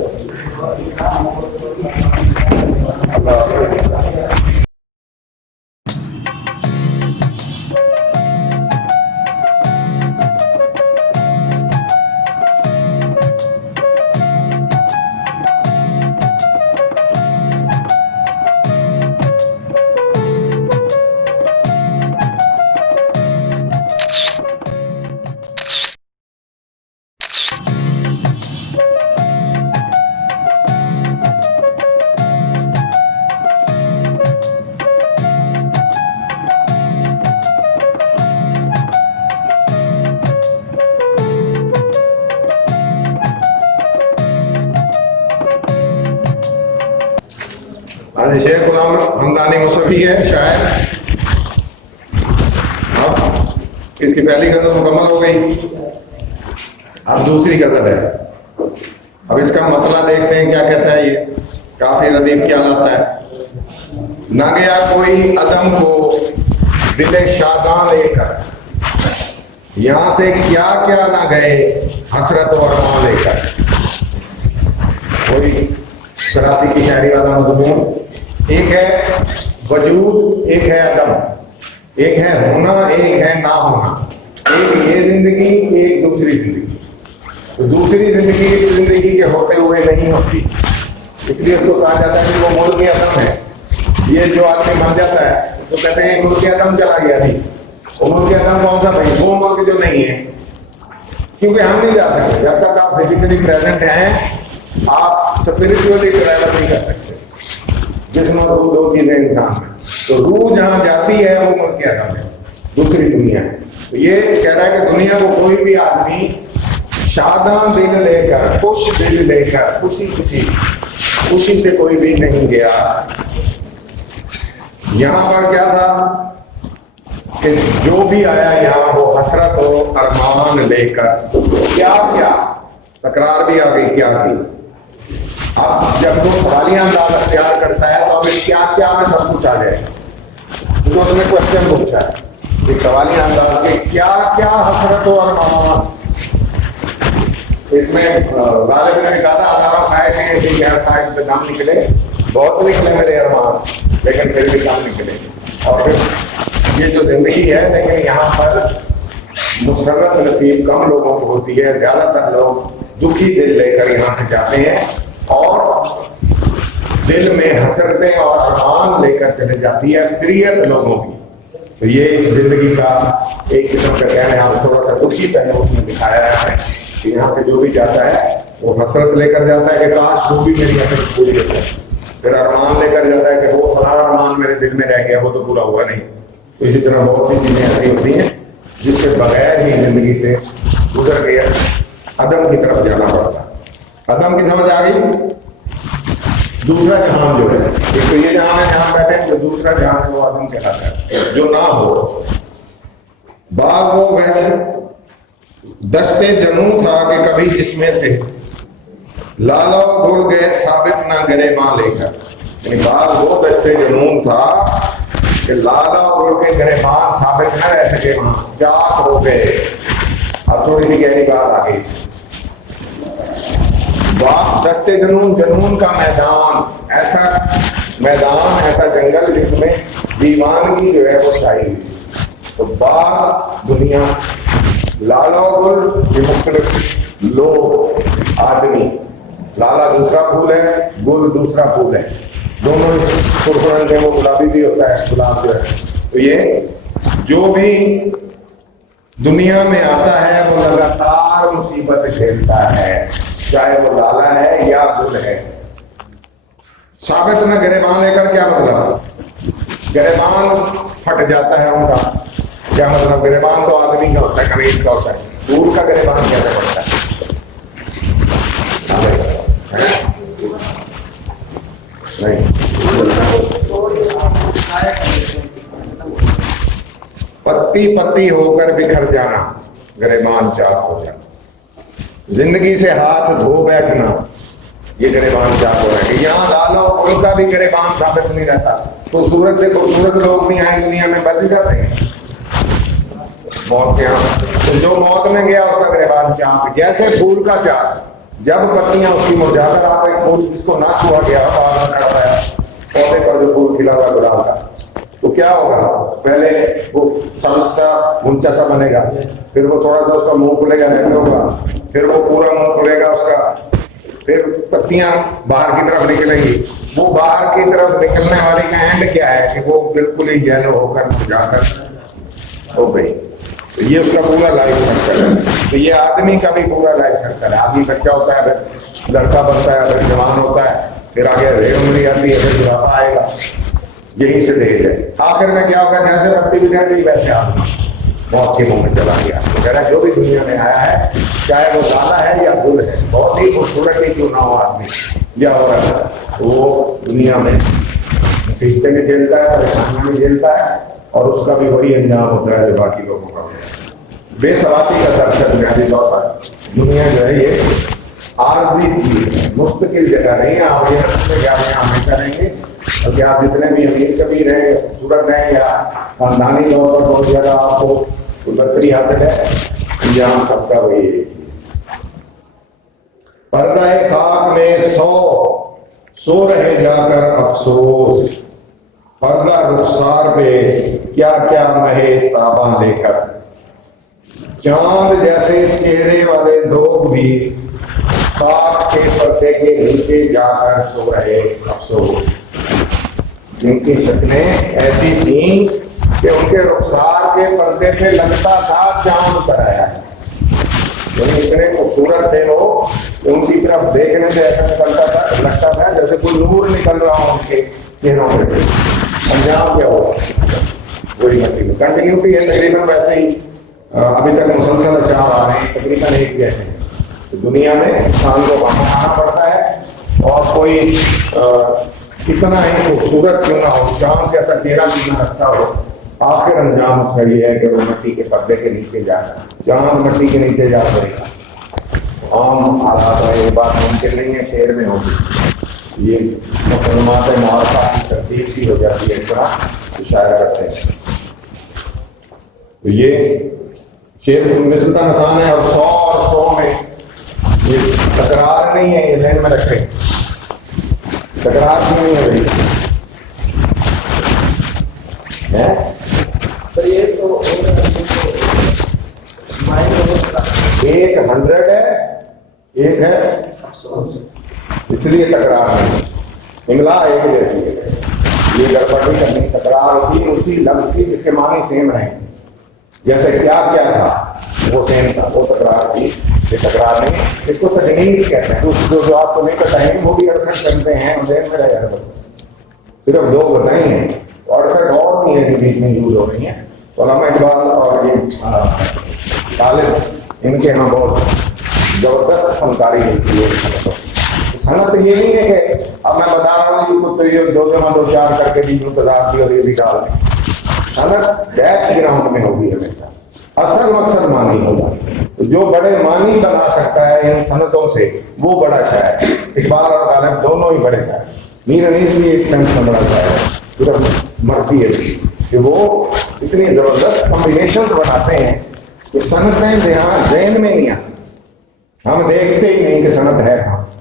شیخ غلام حمدانی مصطفی ہے شاعر. اب اس کی پہلی غزل مکمل ہو گئی، اب دوسری غزل ہے. اب اس کا مطلب دیکھتے ہیں کیا کہتا ہے. یہ کافی ردیف کیا لاتا ہے. نہ گیا کوئی عدم کو دل شاداں لے کر، یہاں سے کیا کیا نہ گئے حسرت و ارمان لے کر. کوئی کراچی کی شاعری والا مضمون. ایک ہے وجود، ایک ہے عدم، ایک ہے ہونا، ایک ہے نہ ہونا. ایک یہ زندگی، ایک دوسری زندگی. تو دوسری زندگی اس زندگی کے ہوتے ہوئے نہیں ہوتی، اس لیے اس کو کہا جاتا ہے کہ وہ ملک عدم ہے. یہ جو آدمی مر جاتا ہے تو کہتے ہیں ملک عدم چلا گیا. نہیں، وہ ملک عدم کون سا بھائی؟ وہ ملک جو نہیں ہے، کیونکہ ہم نہیں جا سکتے. جب تک آپ فزیکلی پریزنٹ ہیں آپ اسپرچولی ٹریول نہیں کر سکتے. جسم اور روح دو چیزیں انسان میں. تو روح جہاں جاتی ہے وہ ملک عدم ہے، دوسری دنیا ہے. تو یہ کہہ رہا ہے کہ دنیا کو کوئی بھی آدمی شاداں دل لے کر، خوش دل لے کر، خوشی سے کوئی بھی نہیں گیا. یہاں پر کیا تھا کہ جو بھی آیا یہاں وہ حسرت و ارمان لے کر. کیا کیا تکرار بھی آ گئی. کیا کی؟ اب جب وہ سوالیہ انداز اختیار کرتا ہے تو اب کیا کیا میں سب کچھ آ جائے. تو اس نے کوشچن پوچھا ہے کہ سوالیہ انداز کے کیا کیا حسرت و ارمان. اس میں غالب نے کہا تھا ہزاروں خواہش ہیں کہ ہر خواہش پہ کام نکلے. بہت نکلے میرے ارمان، لیکن پھر بھی کام نکلے. اور پھر یہ جو زندگی ہے، لیکن یہاں پر مسرت نصیب کم لوگوں کو ہوتی ہے. زیادہ تر لوگ دکھی دل لے کر یہاں سے جاتے ہیں اور دل میں حسرتیں اور ارمان لے کر چلے جاتی ہے اکثریت لوگوں کی. تو یہ زندگی کا ایک قسم کا کہنا ہے. یہاں تھوڑا سا دکھی پہلے اس میں دکھایا ہے کہ یہاں سے جو بھی جاتا ہے وہ حسرت لے کر جاتا ہے کہ کاش وہ بھی میری حسرت پوری ہو جائے. پھر ارمان لے کر جاتا ہے کہ وہ فلاں ارمان میرے دل میں رہ گیا، وہ تو پورا ہوا نہیں. تو اسی طرح بہت سی چیزیں ایسی ہوتی ہیں جس کے بغیر ہی زندگی سے گزر گیا عدم کی طرف جانا پڑتا. عدم کی سمجھ آ گئی. دوسرا جہان جو ہے، ایک تو یہ جہان ہے جہاں بیٹھے ہیں، جو دوسرا جہان ہے وہ عدم کہلاتا ہے جو نہ ہو. باغ وہ ویسے دشتے جنوں تھا کہ کبھی جس میں سے لالو گل گئے ثابت نہ گرے ماں لے کر. یعنی باغ وہ دشتے جنون تھا کہ لالا گل کے گرے ماں ثابت نہ رہ سکے، وہاں چاک ہو گئے. اب تھوڑی سی گہری بات آ گئی. باغ دشتے جنون، جنون کا میدان، ایسا میدان، ایسا جنگل جس میں دیوانگی جو ہے وہ چھائی ہوئی. تو باغ دنیا، لالا گل یہ مختلف لوگ آدمی. لالا دوسرا پھول ہے، گل دوسرا پھول ہے. دونوں خوبصورت ہیں، وہ گلابی بھی ہوتا ہے، گلاب جو ہے. تو یہ جو بھی دنیا میں آتا ہے وہ لگاتار مصیبت جھیلتا ہے، چاہے وہ لالا ہے یا گل ہے. ثابت نہ گریبان لے کر کیا مطلب؟ گریبان پھٹ جاتا ہے ان کا، کیا مطلب؟ گریبان تو آدمی کا ہوتا ہے، قمیض کا ہوتا ہے، دور کا گریبان کیسے پڑتا ہے؟ نہیں، پتی پتی ہو کر بکھر جانا، گریبان چاک ہو جانا. زندگی سے ہاتھ دھو بیٹھنا، یہ گریبان چاک ہو رہا ہے. یہاں لالو ان کا بھی گریبان ثابت نہیں رہتا. خوبصورت سے خوبصورت لوگ نہیں آئے دنیا میں، بدل جاتے ہیں موت کے یہاں. تو جو موت میں گیا اس کا گریبان چاک، جیسے پھول کا چاک، جب پتیاں اس کی مرجھا کر آ گئی، پھول جس کو نہ چھوا گیا باغ میں کھڑا رہا پودے پر جو پھول کھلا ہوا گلاب کا، تو کیا ہوگا؟ پہلے وہ سبز سا گنچا سا بنے گا، پھر وہ تھوڑا سا اس کا منہ کھلے گا، ریڈ ہوگا، پھر وہ پورا منہ کھلے گا اس کا، پھر پتیاں باہر کی طرف نکلیں گی. وہ باہر کی طرف نکلنے والی کا اینڈ کیا ہے کہ وہ بالکل ہی یلو ہو کر مرجھا کر ہو گئی. تو یہ اس کا پورا لائف سرکل ہے. تو یہ آدمی کا بھی پورا لائف سرکل ہے. آدمی بچہ ہوتا ہے، پھر لڑکا بنتا ہے، پھر جوان ہوتا ہے، پھر آگے ریڑھ عمری آتی ہے، پھر بڑھاپا آئے گا. یہی سے دیکھ ہے. آخر میں کیا ہوگا؟ جیسے رکھتی بھی گئی ویسے آدمی موت کے منہ میں چلا گیا. کہنا جو بھی دنیا میں آیا ہے، چاہے وہ لالا ہے یا گل ہے، بہت ہی خوبصورت ہی کیوں نہ ہو آدمی یا ہو رہا ہے، وہ دنیا میں مصیبتیں بھی جھیلتا ہے، پریشانیاں بھی جھیلتا ہے، اور اس کا بھی وہی انجام ہوتا ہے جو باقی لوگوں کا ہوتا ہے. بے ثباتی کا درد ہے بنیادی طور پر. دنیا جو ہے یہ عارضی چیز ہے، مستقل جگہ نہیں ہے. آپ یہاں سے کیا ہمیشہ رہیں گے، اور کہ آپ جتنے بھی امیر کبھی رہیں، خوبصورت رہیں، یا خاندانی طور پر بہت زیادہ آپ کو برتری حاصل ہے، انجام سب کا وہی ہے. پردہ خاک میں سو رہے جا کر افسوس، پردہ رخسار پہ کیا کیا مہے تاباں لے کر. چاند جیسے چہرے والے لوگ بھی خاک کے پردے کے نیچے جا کر سو رہے افسوس. جن کی شکلیں ایسی تھیں کہ ان کے رخسار کے پردے پہ لگتا تھا چاند کرایا ہے. یعنی اتنے خوبصورت تھے وہ کہ ان کی طرف دیکھنے سے ایسا نکلتا تھا، لگتا تھا جیسے کوئی نور نکل رہا ہو ان کے چہروں پہ. انجام کیا ہوگا؟ وہی کنٹینیوٹی ہے تقریباً ویسے ہی. ابھی تک مسلسل اشعار آ رہے ہیں تقریباً ایک جیسے ہیں. دنیا میں انسان کو وہاں آنا پڑتا ہے، اور کوئی کتنا ہی خوبصورت کیوں نہ ہو، چاند جیسا چہرہ کیوں نہ رکھتا ہو، آخر انجام اس کا یہ ہے کہ وہ مٹی کے پردے کے نیچے جائے. چاند مٹی کے نیچے جا پڑے گا. عام حالات میں یہ بات ممکن نہیں ہے شعر میں ہوگی. یہ مقدمات معرفہ کی ترتیب سی ہو جاتی ہے، اس طرح اشارہ کرتے ہیں. تو یہ شعر مثل کا نشان ہے. اور سو میں یہ تکرار نہیں ہے، یہ ذہن میں رکھیں. تکرار نہیں ہے بھائی. ایک 100 ہے، ایک ہے، اس لیے تکرار نہیں. املا ایک جیسی ہے، یہ گڑبڑی کرنی. تکرار ہوتی اسی لفظ کی جس کے معنی سیم رہیں. جیسے کیا کیا تھا وہ سیم تھا، وہ تکرار تھی. یہ تکرار نہیں، اس کو تجنیس کہتے ہیں. جو آپ کو نہیں بتائیں گے وہ بھی اڑسٹھ کرتے ہیں، ذہن میں رہ جاتا. صرف 2 بتائیں ہیں، اور اڑسٹھ اور بھی ہیں بیچ میں یوز ہو رہی ہیں. علامہ اقبال اور یہ طالب، ان کے یہاں بہت زبردست فنکاری ہوتی ہے. صنعت یہ نہیں ہے کہ اب میں بتا رہا ہوں تو یہ 2 4 کر کے بھی انتظار دی اور یہ بھی ڈال دیں. صنعت بیک گراؤنڈ میں ہوگی ہمیشہ. اصل مقصد معنی ہوگا. جو بڑے معنی بنا سکتا ہے ان صنعتوں سے وہ بڑا شاعر. اقبال اور غالب دونوں ہی بڑے شاعر. میر انیس بھی ایک سینس میں بڑا شاعر ہے. صرف مرضی ہے کہ وہ اتنی زبردست کمبینیشن بناتے ہیں کہ صنعتیں جہاں ذہن میں نہیں آتی، ہم دیکھتے ہی نہیں کہ صنعت ہے.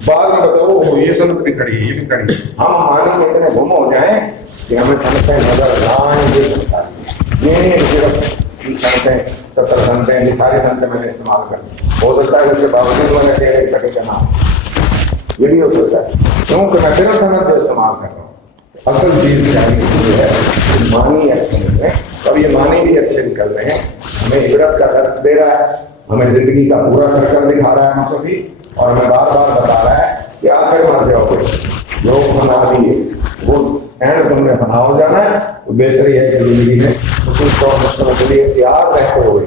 بعد میں بتاؤ یہ صنعت بھی کھڑی ہے، یہ بھی کھڑی ہے. ہم معنی میں اتنے گم ہو جائیں کہ ہمیں صنعتیں نظر نہ آئیں. یہ صرف صنعتیں 70 صنعتیں، یہ ساری صنعتیں میں نے استعمال کر لی. ہو سکتا ہے اس کے باوجود میں نے کہے کا نام یہ بھی ہو سکتا ہے، کیونکہ میں صرف صنعت جو استعمال کر رہا ہوں. اصل چیز چاہیے ہے معنی اچھے ہیں، اور یہ معنی بھی اچھے نکل رہے ہیں، ہمیں عبرت کا درس دے رہا ہے، ہمیں زندگی کا پورا سرکل دکھا رہا ہے مصطفی، اور ہمیں بار بار بتا رہا ہے کہ آخر مر جاؤ گے، جو فنا دیے وہ اینڈ تم نے فنا ہو جانا ہے، تو بہتر یہ ہے کہ زندگی میں خصوص طور مسئلوں کے لیے تیار رہتے ہوئے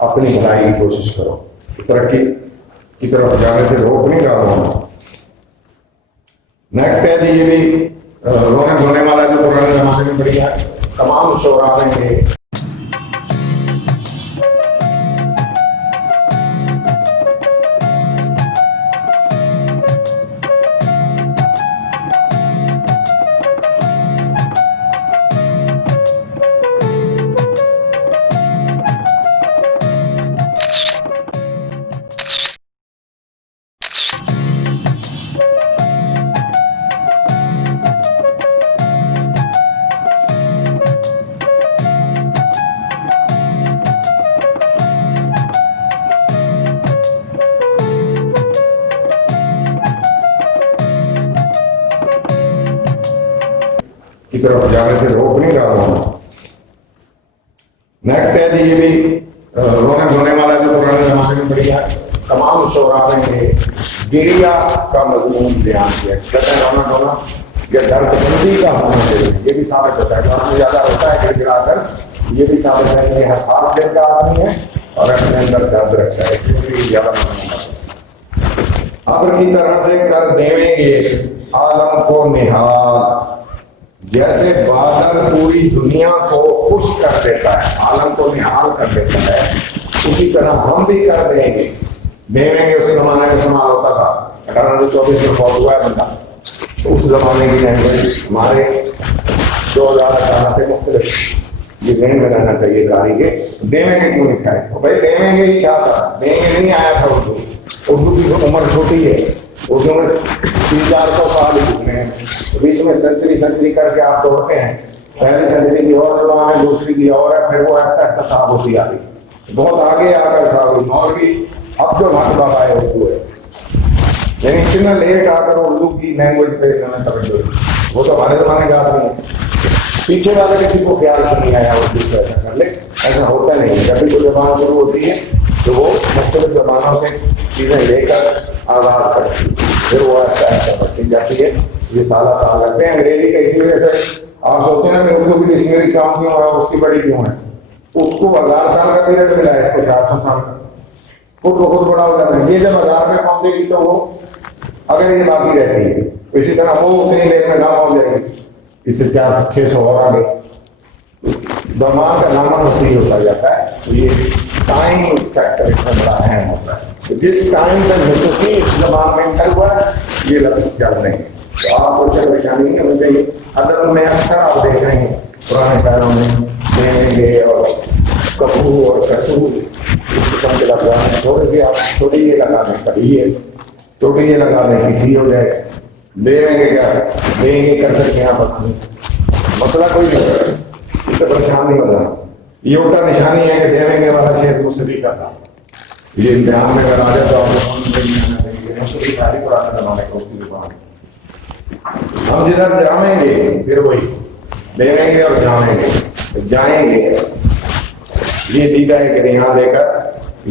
اپنی بھلائی کی کوشش کرو، ترقی کی طرف جانے سے روک نہیں رہا ہوں۔ نیکسٹ ہے جی، یہ بھی رونے دھونے والا جو پرانے زمانے میں بڑی ہے، تمام شعراء نے کی طرف جانے سے روک نہیں رہا ہوں۔ نیکسٹ ہے جی، یہ بھی رونے دھونے والا جو پرانے زمانے میں بڑی ہے، تمام شعراء نے گریا کا مضمون بیان کیا، کہتے ہیں رونا دھونا یا درد بندی کا ہونا چاہیے، یہ بھی ثابت ہوتا ہے، رونا زیادہ ہوتا ہے گرا کر، یہ بھی ثابت ہے کہ یہ خاص دل کا آدمی ہے اور اپنے اندر درد رکھتا ہے، اس لیے بھی زیادہ ابر کی طرح سے کر دیویں گے عالم کو نہال، جیسے بادل پوری دنیا کو خوش کر دیتا ہے، عالم کو نہال کر دیتا ہے، اسی طرح ہم بھی کر دیں گے، دیویں گے۔ اس زمانے میں استعمال ہوتا تھا، 1824 میں فوت ہوا ہے بندہ، اس زمانے کی لینگویج ہمارے 2018 سے مختلف، یہ ذہن میں رہنا چاہیے گاڑی کے، دیویں گے کیوں لکھا ہے؟ بھائی دیویں گے ہی کیا تھا، دیں گے نہیں آیا تھا اردو، اردو کی عمر چھوٹی ہے، اردو میں 300-400 سال لکھنے ہیں، بیچ میں سنچری کر کے آپ توڑتے ہیں، پہلی سنچری کی اور زبان ہے، دوسری کی اور ہے، پھر وہ ایسا ایسا صاحب ہوتی آ گئی، بہت آگے آ کر صاحب ہوئی، اور بھی اب جو مطلب آئے اردو ہے، یعنی اتنا لیٹ آ کر اردو کی لینگویج پہ اتنا توجہ، وہ تو ہمارے زمانے کا آدمی ہے، پیچھے والا کسی کو خیال نہیں آیا اردو سے ایسا کر لے، ایسا ہوتا نہیں، جب بھی کوئی زبان شروع ہوتی ہے تو وہ مختلف زبانوں سے چیزیں لے کر آغاز کرتی ہے، پھر وہ ایسا بڑھتی جاتی ہے، یہ سالہ سال لگتے ہیں۔ انگریزی کا اسی وجہ سے آپ سوچتے ہیں کہ اردو کی ڈکشنری کام کیوں ہے، اس کی بڑی کیوں ہے، اس کو 1000 سال کا پیریڈ ملا ہے، اس کو 400 سال کا، خود بہت بڑا ہو جاتا ہے، یہ جب 1000 پہ پہنچے گی تو وہ اگر یہ باقی رہتی ہے، اسی طرح وہ اتنی دیر میں نہ پہنچ جائے گی، اس سے 400-600 اور آگے زمان کا نامہ وسیع ہوتا جاتا ہے، تو یہ ٹائم فیکٹر اس میں بڑا اہم ہوتا ہے، جس ٹائم تک حقوقی اس زبان میں انٹر ہوا ہے یہ لفظ چل رہے ہیں، تو آپ کو سے پریشانی نہیں ہونی چاہیے۔ ادب میں اکثر آپ دیکھ رہے ہیں پرانے شاعروں میں دیں گے اور کبو اور کسو اس قسم کے لفظ ہیں، تھوڑے سی آپ چھوٹی یہ لگا دیں، کبھی یہ چھوٹی یہ لگا دیں، کسی ہو جائے، دیں گے کیا دیں گے کر سکتے ہیں آپ اپنی، مسئلہ کوئی نہیں ہے، اس سے پریشان نہیں ہوتا، یہ الٹا نشانی ہے کہ دیویں گے والا شعر مجھ سے بھی کرتا، یہ امتحان میں کرا دے تو آپ ساری پرانے زمانے کو اس کی زبان، ہم جدھر جامیں گے پھر وہی دیویں گے اور جامیں گے، جائیں گے، یہ دیدہ ہے کہ یہاں لے کر،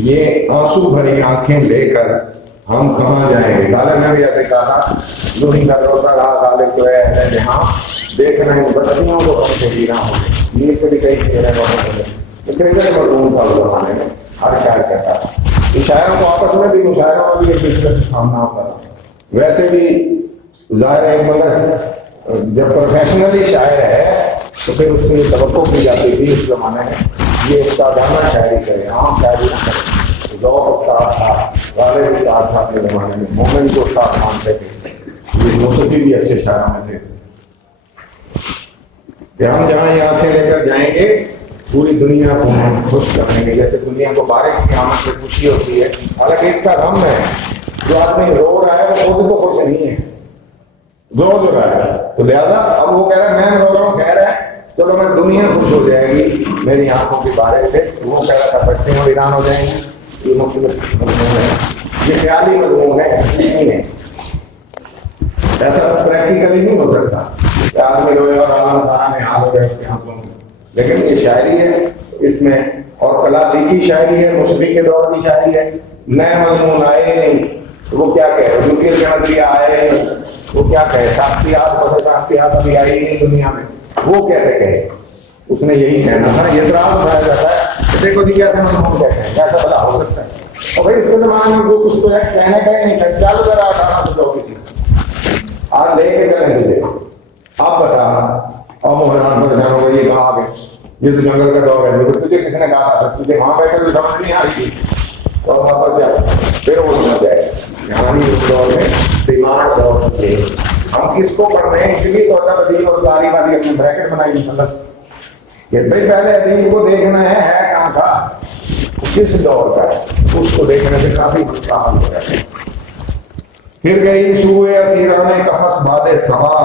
یہ آنسو بھری آنکھیں لے کر ہم کہاں جائیں گے۔ غالب نے بھی ایسے کہا تھا، جو ہی کر روتا رہا غالب جو ہے اہل جہاں، دیکھ رہے ہیں بدتیوں کو ہم سے ہی نہ ہوں گے، نیت بھی کئی چہرے بہت ہوتے ہیں، لیکن ادھر مضمون تھا اس زمانے میں، ہر شاعر کہتا تھا، شاعروں کو آپس میں بھی مشاعروں میں بھی ایک دوسرے سے سامنا ہوتا تھا۔ ویسے بھی ظاہر ہے مگر جب پروفیشنلی شاعر ہے تو پھر اس کی توقع کی جاتی تھی اس زمانے میں، یہ استادانہ شاعری کرے، عام شاعری نہ کرے، ذوق استاد تھا، غالب استاد تھا اپنے زمانے میں، مومن کو استاد مانتے تھے، یہ موسیقی بھی اچھے شاعروں میں تھے، کہ ہم جہاں یہ آنکھیں لے کر جائیں گے پوری دنیا کو ہم خوش کریں گے، جیسے دنیا کو بارش کی آمد سے خوشی ہوتی ہے، حالانکہ اس کا غم ہے، جو آدمی رو رہا ہے وہ خود تو خوش نہیں ہے، رو رہا ہے، تو لہٰذا اب وہ کہہ رہا ہے میں رو رہا ہوں، کہہ رہا ہے چلو میں دنیا خوش ہو جائے گی میری آنکھوں کے بارے سے، وہ کہہ رہا تھا بچے ویران ہو جائیں گے، یہ مختلف مضمون ہے، یہ خیالی مضمون ہے، نہیں ہے، ایسا پریکٹیکلی نہیں ہو سکتا، آدمی روئے اور اللہ تعالیٰ میں حال ہو گئے اس کے ہاتھوں میں. لیکن یہ شاعری ہے اس میں، اور کلاسیکی شاعری ہے، مصری کے دور کی شاعری ہے. نئے مضمون آئے نہیں تو وہ کیا کہے، ذکر کے نظریہ آئے وہ کیا کہے، ساختیات ابھی آئی نہیں دنیا میں، وہ کیسے کہے. اس نے یہی کہنا تھا. یہ اعتراض اٹھایا جاتا ہے دیکھو جی کیسے مضمون کہتے ہیں، کیسا بلا ہو سکتا ہے. اور بھائی اس کے زمانے میں وہ کچھ تو ہے کہنے کا نہیں تھا. چالو ذرا 1800 کی چیز آج لے کے چلیں تجھے. آپ بتا اور مولانا پریشان ہو گئی یہ کہاں آ گئے، یہ تو جنگل کا دور ہے. تجھے کس نے کہا تھا، تجھے وہاں بیٹھے تو سمجھ نہیں آ رہی تھی اور واپس جا پھر وہ سمجھ جائے. یہاں اس دور میں دماغ دور تھے. ہم کس کو پڑھ رہے ہیں، اس لیے تو ادیب اور تعلیم والی اپنے بریکٹ بنائی مطلب کہ بھائی پہلے ادیب کو دیکھنا ہے کہاں کا، کس دور کا ہے، اس کو دیکھنے سے کافی مستحال ہو جاتے ہیں. پھر گئی سوئے اسیران قفس باد صبا،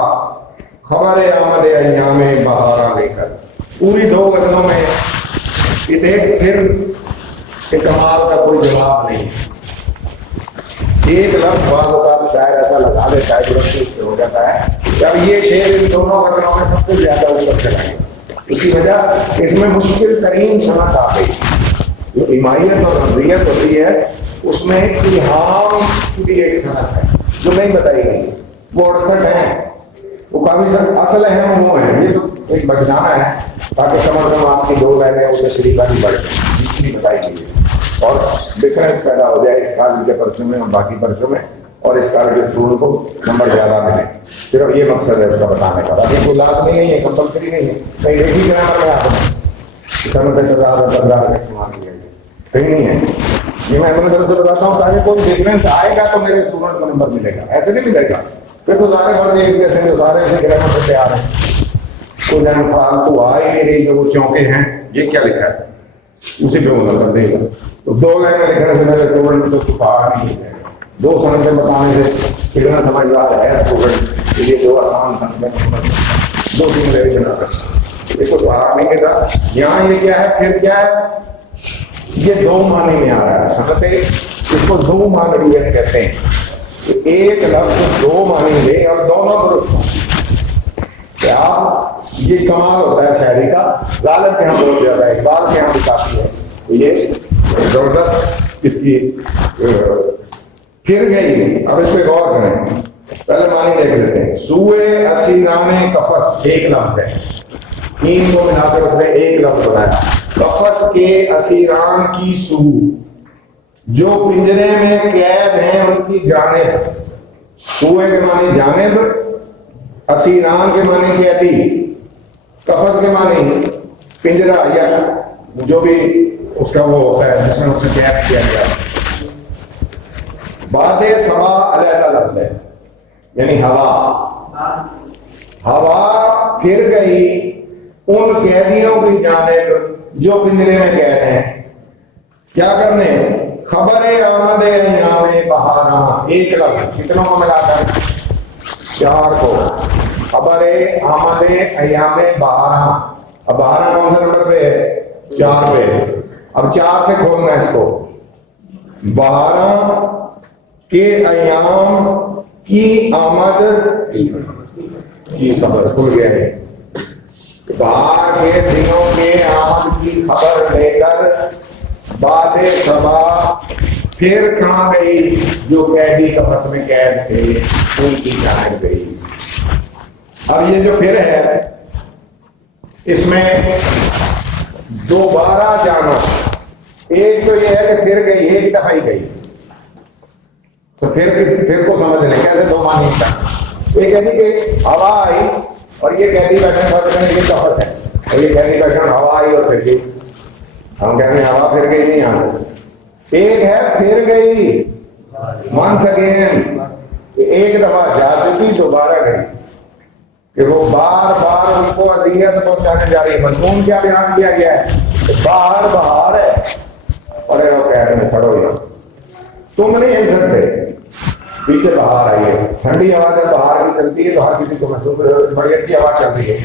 خبر آمد ایام بہارا لے کر. پوری 2 غزلوں میں اس ایک پھر کے کمال کا کوئی جواب نہیں. ایک لفظ بعض اوقات شاعر ایسا لگا دیتا ہے جو ہو جاتا ہے. جب یہ شعر ان دونوں غزلوں میں سب سے زیادہ اوپر چلائے، اس کی وجہ اس میں مشکل ترین صنعت آ گئی. جو ایمائیت اور نظریت ہوتی ہے اس میں الہام کی بھی ایک صنعت ہے جو نہیں بتائی گئی. وہ 68 ہیں، وہ کافی اصل اہم وہ ہیں. یہ تو ایک بچنامہ ہے تاکہ کم از کم آپ کی 2 لائنیں اس سے شریفہ بھی بڑھ جائیں بتائی گئی اور ڈفرینس پیدا ہو جائے اس کالج کے پرچوں میں اور باقی پرچوں میں، اور اس کالج کے اسٹوڈنٹ کو نمبر زیادہ ملے. صرف یہ مقصد ہے اس کا بتانے کا. باقی کوئی لازمی نہیں ہے، کمپلسری نہیں ہے. کہیں ایک ہی گرامر میں آپ کہیں نہیں ہے. یہ میں اپنے طرف سے بتاتا ہوں تاکہ کوئی ڈفرینس آئے گا تو میرے اسٹوڈنٹ کو نمبر ملے گا. ایسے نہیں ملے گا پھر تو سارے بڑے ایک جیسے جو سارے سے گرامر سے تیار ہیں. کوئی جان فالتو آ ہی نہیں رہی جو وہ چونکے ہیں. یہ کیا لکھا ہے اسی پہ وہ نظر دے گا. تو 2 لائنیں لکھنے سے میرے اسٹوڈنٹ کو چھپا نہیں ہے. 2 سنتیں بتانے سے کتنا سمجھدار ہے اسٹوڈنٹ. یہ 2 آسان سنتیں 2-3 لے بنا کر اس کو سہارا نہیں دیتا. یہاں یہ کیا ہے، پھر کیا ہے، یہ 2 معنی میں آ رہا ہے. سنتیں اس کو 2 معنی کہتے ہیں. ایک لفظ 2 معنی لے اور دونوں درست. کیا یہ کمال ہوتا ہے شاعری کا. غالب کے یہاں بہت زیادہ ہے، اقبال کے یہاں بھی کافی ہے. یہ زبردست اس کی. پھر گئی، اب اس پہ غور کریں. پہلے معنی دیکھ لیتے ہیں. سوئے اسیران قفس ایک لفظ ہے، 3 کو ملا کر اس نے ایک لفظ بنایا. قفس کے اسیران کی سو، جو پنجرے میں قید ہیں ان کی جانب. سوئے کے معنی جانب، اسیران کے معنی قیدی، قفس کے معنی پنجرہ یا جو بھی اس کا وہ ہوتا ہے جس میں اسے قید کیا گیا. باد صبا علیحدہ لفظ ہے یعنی ہوا. ہوا پھر گئی ان قیدیوں کی جانب جو پنجرے میں قید ہیں. کیا کرنے، خبر آمد ایام بہارا. ایک لفظ کتنوں کو ملا کر 4 کو. خبر آمد ایام بہارا. اب بہارا کون سے نمبر پہ ہے، 4 پہ. اب 4 سے کھولنا اس کو. بہارا کے ایام کی آمد کی خبر کھل گیا ہے. بہار کے دنوں کے آمد کی خبر لے کر باد صبا پھر کہاں گئی جو قیدی قفس میں قید تھے ان کی جانب گئی. اب یہ جو پھر ہے اس میں دوبارہ جانا. ایک تو یہ ہے کہ پھر گئی، ایک دفعہ ہی گئی. تو پھر کو سمجھ لیں کیسے 2 معنی کا. یہ کہتی کہ ہوا آئی اور یہ قیدی بیٹھے یہ قفس ہے، اور یہ قیدی بیٹھے ہوا آئی اور پھر گئی. ہم کہتے ہیں ہوا پھر گئی نہیں آ. ایک ہے پھر گئی مان سکیں ایک دفعہ جا چکی دوبارہ گئی کہ وہ بار بار ان کو اذیت پہنچانے جا رہی ہے. مضمون کیا بیان کیا گیا ہے، بار بار ہے. اور وہ کہہ رہے ہیں کھڑو یہاں، تم نہیں ہل سکتے. پیچھے باہر آئیے. ٹھنڈی ہوا جب باہر کی چلتی ہے تو ہر کسی کو محسوس بڑی اچھی ہوا چل رہی ہے.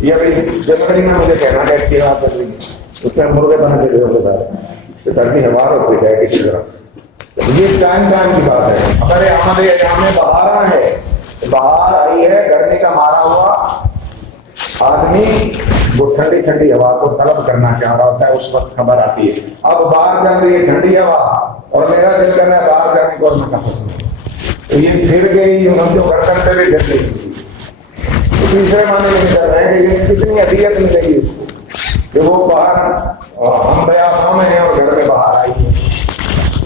یہ ابھی جنوری میں مجھے کہنا کہ اچھی ہوا چل رہی ہے، اس میں مرغے بنا چلے ہوتے ٹھنڈی ہوا ہوتی ہے کسی طرح. یہ ٹائم کی بات ہے. اگر آمد ایام بہارا ہے باہر آئی ہے، گرمی کا مارا ہوا آدمی وہ ٹھنڈی ٹھنڈی ہوا کو طلب کرنا چاہ رہا ہوتا ہے، اس وقت خبر آتی ہے اب باہر چل رہی ہے ٹھنڈی ہوا اور میرا دل کر رہا ہے باہر جانے کو، اور میں کہاں تو یہ پھر گئی جو برتن سے بھی گر گئی۔ تیسرے معنی میں کہہ رہے ہیں کہ یہ کتنی اذیت ملے گی اس کو کہ وہ باہر ہم بیاباں میں ہیں اور گھر میں باہر آئی ہے۔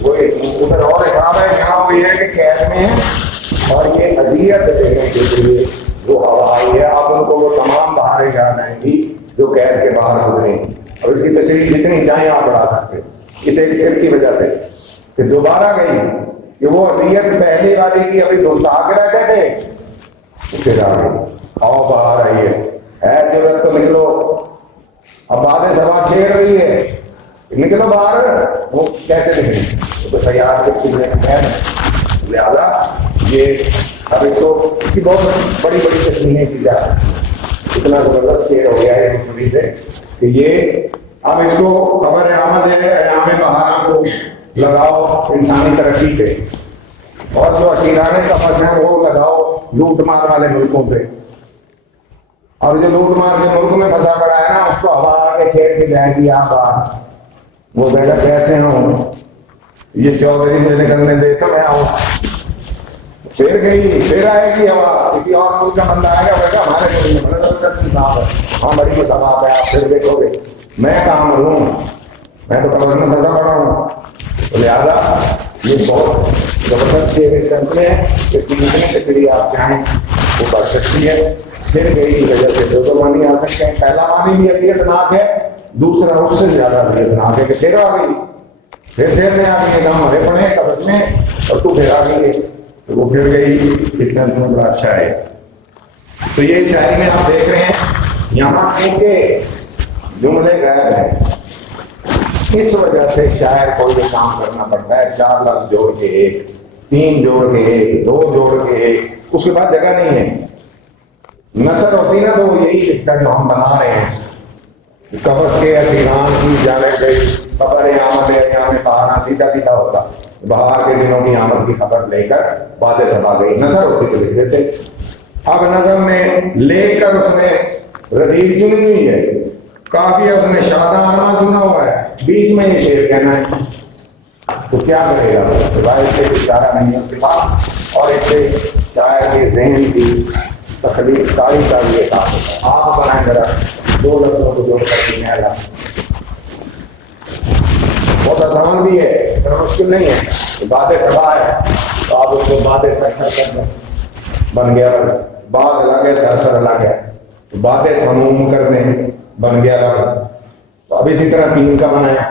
وہ ادھر اور حساب ہے جہاں وہ یہ ہے کہ قید میں ہے اور یہ اذیت دینے کے لیے جو ہوا آئی ہے، آپ ان کو وہ تمام باہر جا رہے گی جو قید کے باہر گزرے، اور اس کی تشریح جتنی چاہیں آپ بڑھا سکتے اس ایک ٹرپ کی وجہ سے کہ دوبارہ گئی کہ وہ اذیت پہلی والی کی ابھی دوست آگے رہتے تھے، اسے جا گئی آؤ باہر آئیے، ہے ضرورت تو نکلو۔ اب باتیں سبا چھیڑ رہی ہے، نکلو باہر، وہ کیسے نکلے؟ تو تیار سے لہٰذا یہ اب اس کو اس کی بہت بڑی بڑی تسلیمیں کی جا رہی ہے، اتنا زبردست شعر ہو گیا ہے مصوری سے کہ یہ اب اس کو خبر آمد ہے ایام بہارا کو لگاؤ انسانی ترقی پہ، اور جو اسیران قفس ہیں وہ لگاؤ لوٹ مار والے ملکوں پہ، اور جو لوٹ مار کے ملک میں پھنسا پڑا ہے نا اس کو ہوا کے چھیڑ کے جائے گی آپ وہ کہے کیسے ہوں یہ چودھری میں نکلنے دے تو میں آؤں، پھر گئی پھر آئے گی ہوا، کسی اور ملک کا بندہ آئے گا وہ کہا ہمارے ملک میں ہاں بڑی مسابقات ہے، آپ پھر دیکھو گے میں کہاں مروں، میں تو قبر میں پھنسا پڑا ہوں۔ تو لہٰذا یہ بہت زبردست چیزیں ہیں کہ تیسری تکری آپ چاہیں وہ بڑھ سکتی ہے۔ پھر گئی کی وجہ سے دو معنی آ سکتے ہیں، پہلا معنی بھی اذیتناک ہے، دوسرا اس سے زیادہ اذیتناک ہے کہ پھر آ گئی، پھر شیر میں آ گئی کام ہمارے پڑے قبض میں اور تو پھر آ گئی تو وہ پھر گئی، اس سینس میں بڑا اچھا ہے۔ تو یہ شاعری میں آپ دیکھ رہے ہیں یہاں کیونکہ جملے غائب ہیں، اس وجہ سے شاعر کو یہ کام کرنا پڑتا ہے، 4 لفظ جوڑ کے ایک، 3 جوڑ کے ایک، 2 جوڑ کے ایک، اس کے بعد جگہ نہیں ہے۔ نثر ہوتی نا تو یہی لکھتا جو ہم بنا رہے ہیں، قبض کے اسیران کی جانب گئی خبر آمد ایام بہارا، سیدھا سیدھا ہوتا بہار کے دنوں کی آمد کی خبر لے کر باتیں سبا گئی، نظر ہوتی تو لکھ دیتے۔ اب نظر میں لے کر اس نے ردیف چنی ہوئی ہے، کافی اس نے شادانہ سنا ہوا ہے، بیچ میں یہ شعر کہنا ہے تو کیا کرے گا؟ روایت سے اشارہ نہیں ہے پاس، اور اس سے شاعر کے ذہن کی تخلیق تاریخ کا بھی ایک آپ بنائیں ذرا 2 لفظوں کو جوڑ کر کے نیا بہت آسان بھی ہے اتنا مشکل نہیں ہے، باتیں سبا ہے تو آپ اس کو باتیں سر کر بن گیا، بات الگ ہے سر الگ ہے، باتیں سموم کر دیں بن گیا لفظ۔ تو اب اسی طرح 3 کا بنایا،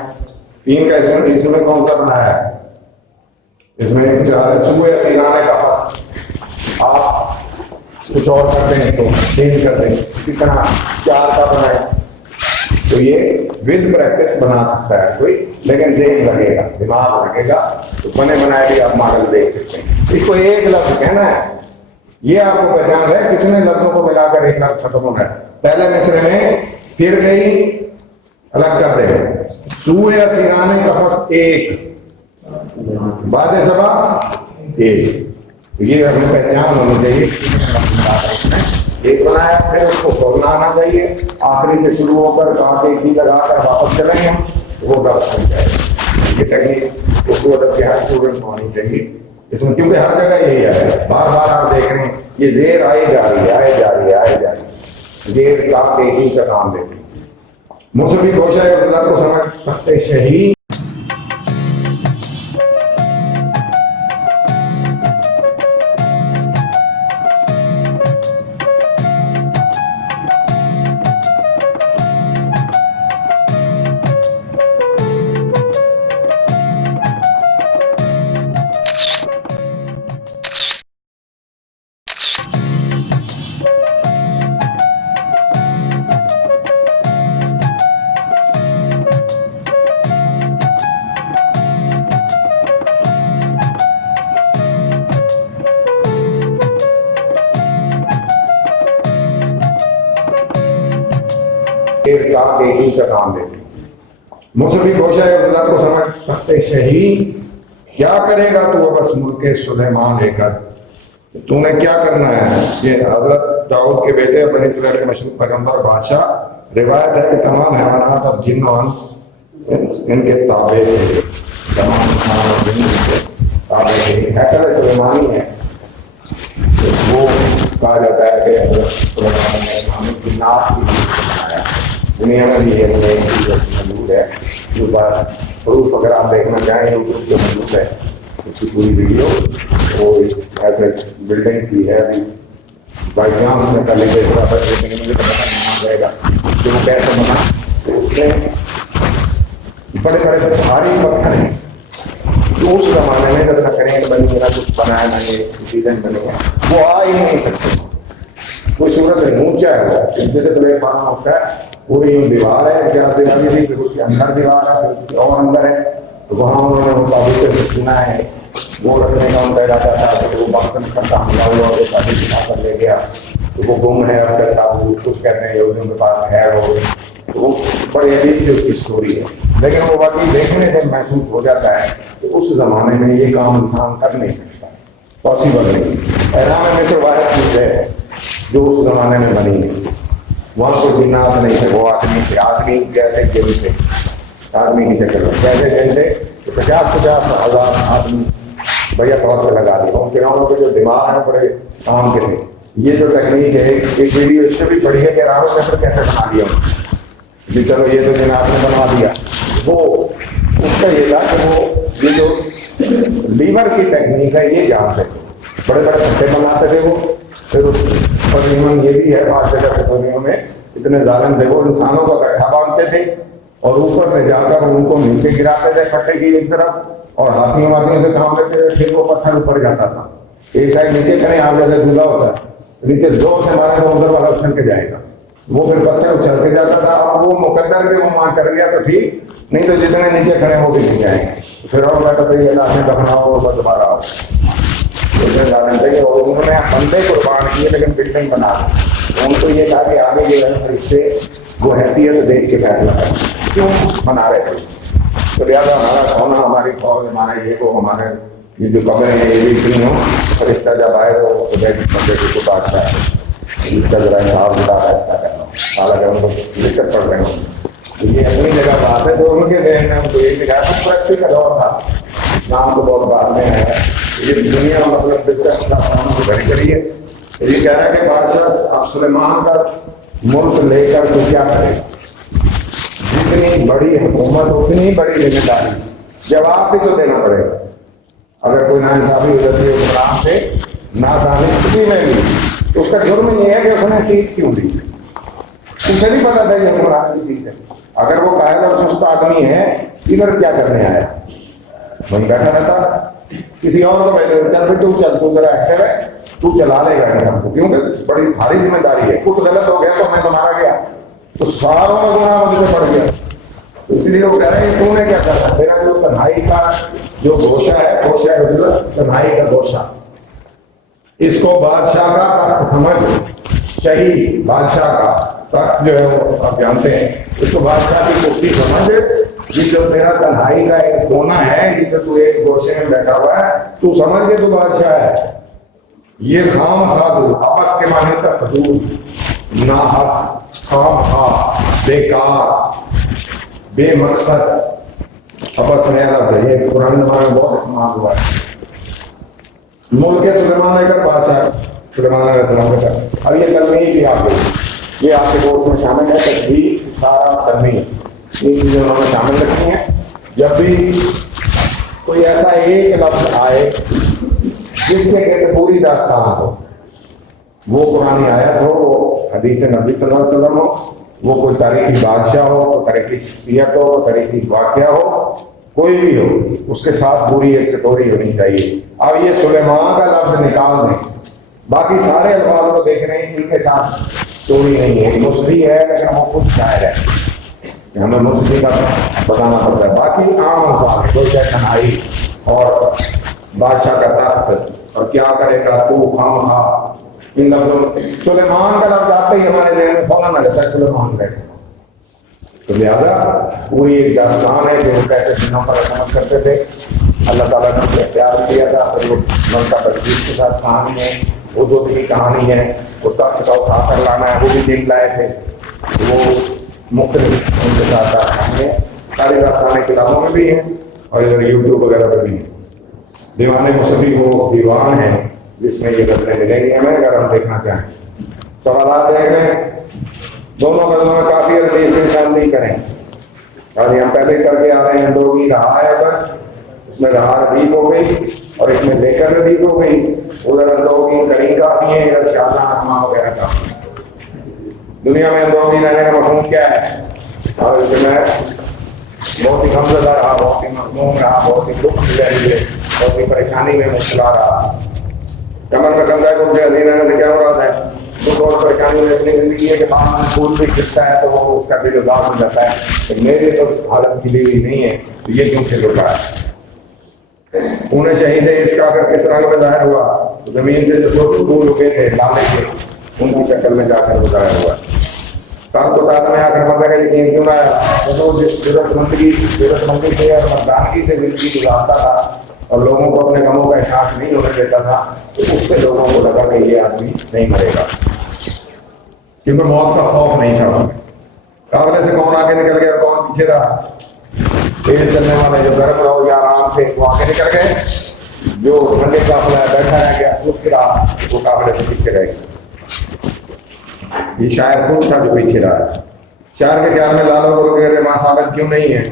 3 کا اس میں کون سا بنایا ہے؟ اس میں چوہے سیران قفس، آپ کچھ اور کر دیں تو چینج کر دیں، اسی طرح 4 کا بنایا تو یہ ود پریکٹس بنا سکتا ہے کوئی، لیکن ذہن لگے گا، دماغ لگے گا، تو بنے بنائے بھی آپ ماڈل دیکھ سکتے ہیں۔ اس کو ایک لفظ کہنا ہے، یہ آپ کو پہچان ہے کتنے لفظوں کو ملا کر ایک لفظ ختم ہونا ہے۔ پہلے مصرے میں پھر گئی الگ کر دے، سوئے اسیران قفس ایک، باد صبا ایک، یہ ہمیں پہچان ہونی چاہیے۔ ایک بنایا پھر اس کو چھوڑنا آنا چاہیے، آخری سے شروع ہو کر کہاں کے کی لگا کر واپس چلیں گے وہ غلط ہو جائے گا۔ یہ ٹیکنیک اردو ادب کے ہر اسٹوڈنٹ کو ہونی چاہیے اس میں، کیونکہ ہر جگہ یہی ہے، بار بار آپ دیکھ رہے ہیں یہ زیر آئی جا رہی ہے، آئے جا رہی ہے، آئے جا رہی ہے، زیر کا تیزی کا کام دیتی ہے۔ موسیقی گوشہ اللہ کو سمجھ سکتے شہید کا کام دیتی۔ موسیقی گوشہ اللہ کو سمجھ سکتے شہید، کیا کرے گا تو وہ بس ملک سلیمان لے کر، تو نے کیا کرنا ہے؟ یہ حضرت داؤد کے بیٹے بنی اسرائیل کے مشہور پیغمبر بادشاہ، روایت ہے کہ تمام حیوانات اور جن و انس ان کے تابع تھے، تمام انسان اور جن ان کے تابع تھے۔ ہیکل سلیمانی ہے، وہ کہا جاتا ہے کہ حضرت سلیمان نے ہمیں جنات کی بنایا۔ دنیا میں بھی یہ چیز موجود ہے، جو بات پروف اگر آپ دیکھنا چاہیں یوٹیوب پہ موجود ہے اس کی پوری ویڈیو۔ وہ ایسے بلڈنگ سی ہے، بائی چانس میں پہلے دیکھ رہا تھا لیکن مجھے پتا نہیں جائے گا کہ وہ کیسے بنا۔ اس میں بڑے بڑے بھاری پتھر ہیں، تو اس زمانے میں جب کریں بنی میرا کچھ بنایا میں نے سیزن بنے ہیں، وہ آ ہی نہیں سکتے۔ کوئی صورت سے اونچا ہے، وہ جیسے پلیٹ فارم ہوتا ہے پوری دیوار ہے، چار دیواری تھی، پھر اس کے اندر دیوار ہے، پھر اور اندر ہے، تو وہاں انہوں نے ان کا سے سنا ہے وہ رکھنے کا ان کا ارادہ تھا کہ وہ برتن کا کام ہوا ہوا وہ شادی بنا کر لے گیا، تو وہ گم ہے اب تک تابوت کچھ کہتے ہیں یہودیوں کے پاس ہے، وہ وہ بڑی عجیب سی اس کی اسٹوری ہے، لیکن وہ باقی دیکھنے سے محسوس ہو جاتا ہے کہ اس زمانے میں یہ کام انسان کر نہیں سکتا، پاسبل نہیں۔ احرام مصر واحد چیز ہے جو اس زمانے میں بنی ہے، وہاں کوئی زینات نہیں تھے، وہ آدمی تھے، آدمی جیسے کہ تھے، آدمی کی شکل میں جیسے جیسے 50,000 آدمی بڑھیا طور پہ لگا دیا۔ ان فرعونوں کے جو دماغ ہیں بڑے کام کے تھے۔ یہ جو ٹیکنیک ہے ایک ویڈیو اس سے بھی بڑی ہے کہ راہو چندر کیسے بنا دیا جی، چلو یہ تو جناب نے بنا دیا۔ وہ اس کا یہ تھا کہ وہ یہ جو لیور کی ٹیکنیک ہے یہ جانتے تھے، بڑے بڑے پٹے بناتے تھے وہ۔ پھر پرنیمن یہ بھی ہے بعض جگہ سے پرنیمن میں اتنے ظالم تھے، وہ انسانوں کو اکٹھا باندھتے تھے اور اوپر میں جا کر ان کو نیچے گراتے تھے پٹے کی ایک طرف، اور ہاتھیوں واتھیوں سے کام لیتے تھے، پھر وہ پتھر اوپر جاتا تھا، ایک سائڈ نیچے کریں آپ جیسے دھلا ہوتا ہے نیچے زور سے مارے تو ادھر والا اچھل کے جائے گا، وہ پھر پتھر اچھل کے جاتا تھا۔ اب وہ مقدر کے وہ ماں کر گیا تو ٹھیک، نہیں تو جتنے نیچے کھڑے وہ بھی نہیں جائیں گے۔ پھر اور کہتا تھا یہ لاشیں دفناؤ اور دوبارہ آؤ، اور انہوں نے بندے قربان کیے لیکن بلڈنگ بنا دی۔ ان کو یہ تھا کہ آگے یہ فرشتے وہ حیثیت دیکھ کے فیصلہ کریں کیوں بنا رہے تھے، تو لہٰذا ہمارا سونا ہماری فوج ہمارا یہ وہ ہمارے یہ جو قبریں ہیں یہ بھی اتنی ہوں، فرشتہ جب آئے تو بندے کو بادشاہ ہے اس کا ذرا حساب کتاب ایسا کرنا، حالانکہ ان کو دقت پڑ رہے ہوں، یہ اپنی جگہ بات ہے۔ تو ان کے ذہن میں ان کو یہ لکھا ہے پرستی کا دور تھا، نام تو بہت بعد میں ہے، یہ دنیا مطلب دلچسپ کی بڑی کری ہے۔ یہ کہہ رہا ہے کہ بادشاہ اب سلیمان کا ملک لے کر تو کیا کرے، جتنی بڑی حکومت اتنی بڑی ذمہ داری، جواب بھی تو دینا پڑے گا۔ اگر کوئی ناانصافی ہو جاتی ہے حکمران سے، نادانستگی میں بھی، تو اس کا جرم یہ ہے کہ اس نے سیٹ کیوں دی، اسے نہیں پتا تھا یہ حکمران کی سیٹ ہے۔ اگر وہ قائل اور سست آدمی ہے ادھر کیا کرنے آیا، وہیں بیٹھا رہتا، کسی اور کو بیٹھے چل پھر تو ذرا ایکٹیو ہے، تو چلا لے گا ہم کو، کیونکہ بڑی بھاری ذمہ داری ہے، کچھ غلط ہو گیا تو میں تو مارا گیا، تو ساروں میں گناہ مجھ سے پڑ گیا۔ اس لیے وہ کہہ رہے ہیں تو نے کیا کرنا، تیرا جو تنہائی کا جو گوشہ ہے، گوشہ ہے تنہائی کا گوشہ، اس کو بادشاہ کا تخت سمجھ، شہید بادشاہ کا تخت جو ہے وہ آپ جانتے ہیں، اس کو بادشاہ کی کرسی سمجھ، یہ جو تیرا تنہائی کا ایک کونا ہے جس میں تو ایک گوشے میں بیٹھا ہوا ہے، تو سمجھ کے تو بادشاہ ہے۔ یہ خام خواہ آپس کے معنی کا حضور، ناحق، خام خواہ، بیکار، بے مقصد، آپس میں لفظ ہے، یہ قرآن زمانے میں بہت استعمال ہوا ہے۔ ملک سلیمان لے کر بادشاہ سلیمان علیہ السلام لے کر، اب یہ تلمید بھی آپ کو یہ آپ کے کورس میں شامل ہے، تجدید سارا تلمید یہ چیزیں انہوں نے شامل رکھی ہیں۔ جب بھی کوئی ایسا ایک لفظ آئے جس کے کہتے پوری داستان ہو، وہ قرآن آیت ہو، وہ حدیث نبی صلی اللہ علیہ وسلم ہو، وہ کوئی تاریخی بادشاہ ہو، کوئی تاریخی شخصیت ہو، کوئی تاریخی واقعہ ہو، کوئی بھی ہو، اس کے ساتھ پوری ایک سٹوری ہونی چاہیے۔ اب یہ سلیمان کا لفظ نکال دیں، باقی سارے الفاظ کو دیکھ رہے ہیں، ان کے ساتھ سٹوری نہیں ہے، مصری ہے لیکن وہ خود شاعر ہے، ہمیں مصری کا بتانا پڑتا ہے۔ باقی عام الفاظ کوئی جیسے تنہائی اور بادشاہ کا تخت اور کیا کرے گا تو خام خواہ، ان لفظوں سلیمان کا لفظ آتے ہی ہمارے ذہن میں فوراً آ جاتا ہے سلیمان کیسے، تو لہٰذا پوری ایک داستان ہے جو کیسے دنوں پر عمل کرتے تھے. اللہ تعالیٰ نے اسے پیار کیا تھا. اور وہ ملکہ تجویز کے ساتھ کہانی ہے. وہ دو کی کہانی ہے. کتا چھکا اٹھا کر لانا ہے وہ بھی دیکھ لائے تھے. وہ مختلف ان کے ساتھ کہانی ہے. ساری داستانیں کتابوں میں بھی ہیں اور ادھر یوٹیوب وغیرہ پہ بھی ہیں. دیوان مصفی وہ دیوان ہے جس میں یہ غزلیں ملیں گی ہمیں اگر ہم دیکھنا چاہیں. سوالات دیکھ لیں. دونوں غزلوں میں کافی عرصے انسان نہیں کریں اور ہم پہلے کر کے آ رہے ہیں. اندوگی رہا ہے ادھر, اس میں رہا ردیف ہو گئی اور اس میں لے کر ردیف ہو گئی. ادھر اندوگی کڑی کافی ہے, ادھر شادہ احما وغیرہ کافی. دنیا میں اندوگی رہنے کا مفہوم کیا ہے؟ اور اس میں بہت ہی غمزدہ رہا, بہت ہی مخموم رہا, بہت ہی دکھ ملے ہوئے, بہت ہی پریشانی میں مبتلا رہا. کمر میں کندھا کو کے حسینہ سے کیا مراد ہے؟ دکھ اور پریشانی میں اپنی زندگی ہے کہ بعد پھول بھی کھلتا ہے تو وہ اس کا بھی اداس ہو جاتا ہے کہ میری تو حالت کھلی ہوئی نہیں ہے تو یہ کیوں کھل رہا ہے. انہیں شہید اس کا اگر کس رنگ میں ظاہر ہوا تو زمین سے جو پھول اگے تھے لالے کے ان کی شکل میں جا کر ظاہر ہوا. کام تو تعداد میں آ کر مطلب کا یقین کیوں آیا؟ وہ ضرورت مندی سے اور مردانگی سے زندگی گزارتا تھا اور لوگوں کو اپنے غموں کا احساس نہیں ہونے دیتا تھا. تو اس سے لوگوں کو لگا کہ یہ آدمی نہیں مرے گا کیونکہ موت کا خوف نہیں تھا. قابلے سے کون آگے نکل گیا اور کون پیچھے رہا؟ تیز چلنے والے جو گرم رہو یا آرام سے وہ آگے نکل گئے, جو ٹھنڈے قافلہ بیٹھا رہ گیا اس کے رہا وہ قابلے سے پیچھے رہ گیا. یہ شاعر خود تھا جو پیچھے رہا. شاعر کے خیال میں لالو گرو کے ماں ثابت کیوں نہیں ہے؟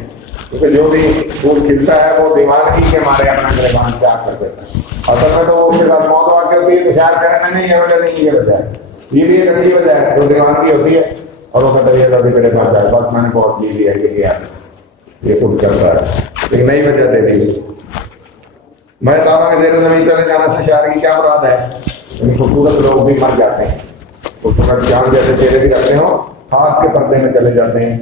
کیونکہ جو بھی پھول کھلتا ہے وہ دیوانگی کے مارے اپنا گربان پیار کر دیتا ہے. اصل میں تو اس کے بعد موت واقع ہوتی ہے تو شاعر کہنے میں نہیں یہ وجہ نہیں, یہ وجہ ہے. یہ بھی ایک اچھی وجہ ہے, جو دیوانگی ہوتی ہے اور وہ کہتا ہے ابھی تیرے پاس جائے بس میں نے بہت جی لیا یہ کیا یہ خود کرتا ہے. ایک نئی وجہ دے دی. میں تابا کے زیر زمین چلے جانے سے شاعر کی کیا مراد ہے؟ خوبصورت لوگ بھی مر جاتے ہیں, خوبصورت جان جیسے چہرے بھی رکھتے ہوں ہاتھ کے پردے میں چلے جاتے ہیں.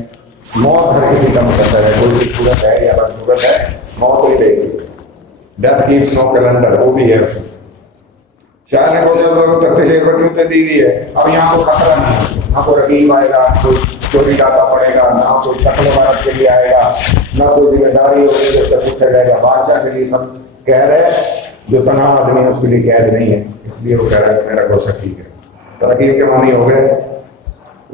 موت ہر کسی کا مقدر ہے, کوئی بھی صورت ہے یا بدصورت ہے موت ہی دے گی. ڈیتھ کیپس نو کیلنڈر وہ بھی ہے. شاعر نے بہت لوگوں کو تخت شیر پر کیوں دی ہے؟ اب یہاں کو خطرہ نہیں ہے, نہ کوئی رقیب آئے گا, کوئی چوری ڈاکہ پڑے گا, نہ کوئی شکل وغیرہ کے لیے آئے گا, نہ کوئی ذمہ داری ہوگی جس سے پوچھا جائے گا. بادشاہ کے لیے سب کہہ رہے جو تنہا آدمی ہے اس کے لیے قید نہیں ہے, اس لیے وہ کہہ رہا ہے میرا گوشہ ٹھیک ہے. ترقی کے معنی ہو گئے.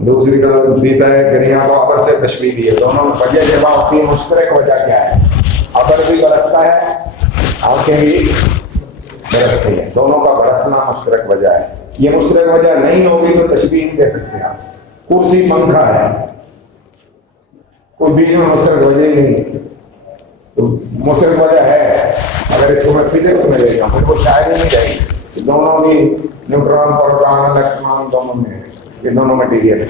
دوسری طرف سیدھا ہے کہ یہاں کو ابر سے تشبیہ دی ہے. دونوں وجہ جمع ہوتی ہے. مشترک وجہ کیا ہے؟ ابر بھی برستا ہے, آنکھیں بھی برستی ہیں. دونوں کا برسنا مشترک وجہ ہے. یہ مشترک وجہ نہیں ہوگی تو تشبیہ نہیں دے سکتے آپ. کرسی پنکھا ہے, کوئی بیچ میں مشترک وجہ ہی نہیں تو مشترک وجہ ہے. اگر اس کو میں فزکس میں لے جاؤں پھر وہ شاید ہی نہیں رہے گی. دونوں بھی نیوٹران پروٹان الیکٹران دونوں میں یہ دونوں مٹیریل ہے.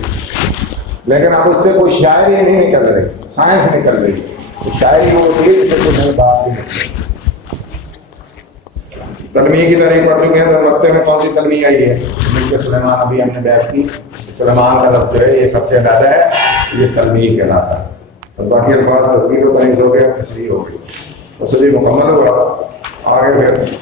لیکن اب اس سے کوئی شاعری نہیں نکل رہی, سائنس نکل رہی. شاعری وہ ہوتی ہے جس سے کوئی نئی بات نہیں. تلمیہ کی تاریخ پڑھ چکے ہیں تو مکے میں کون سی تلمیہ آئی ہے؟ ملک سلیمان ابھی ہم نے بحث کی. سلیمان کا لفظ جو ہے یہ سب سے زیادہ ہے, یہ تلمیہ کہلاتا ہے. اور باقی الفاظ تصویر و تنیز ہو گیا, تشریح ہو گئی, تصریح مکمل ہوا. آگے پھر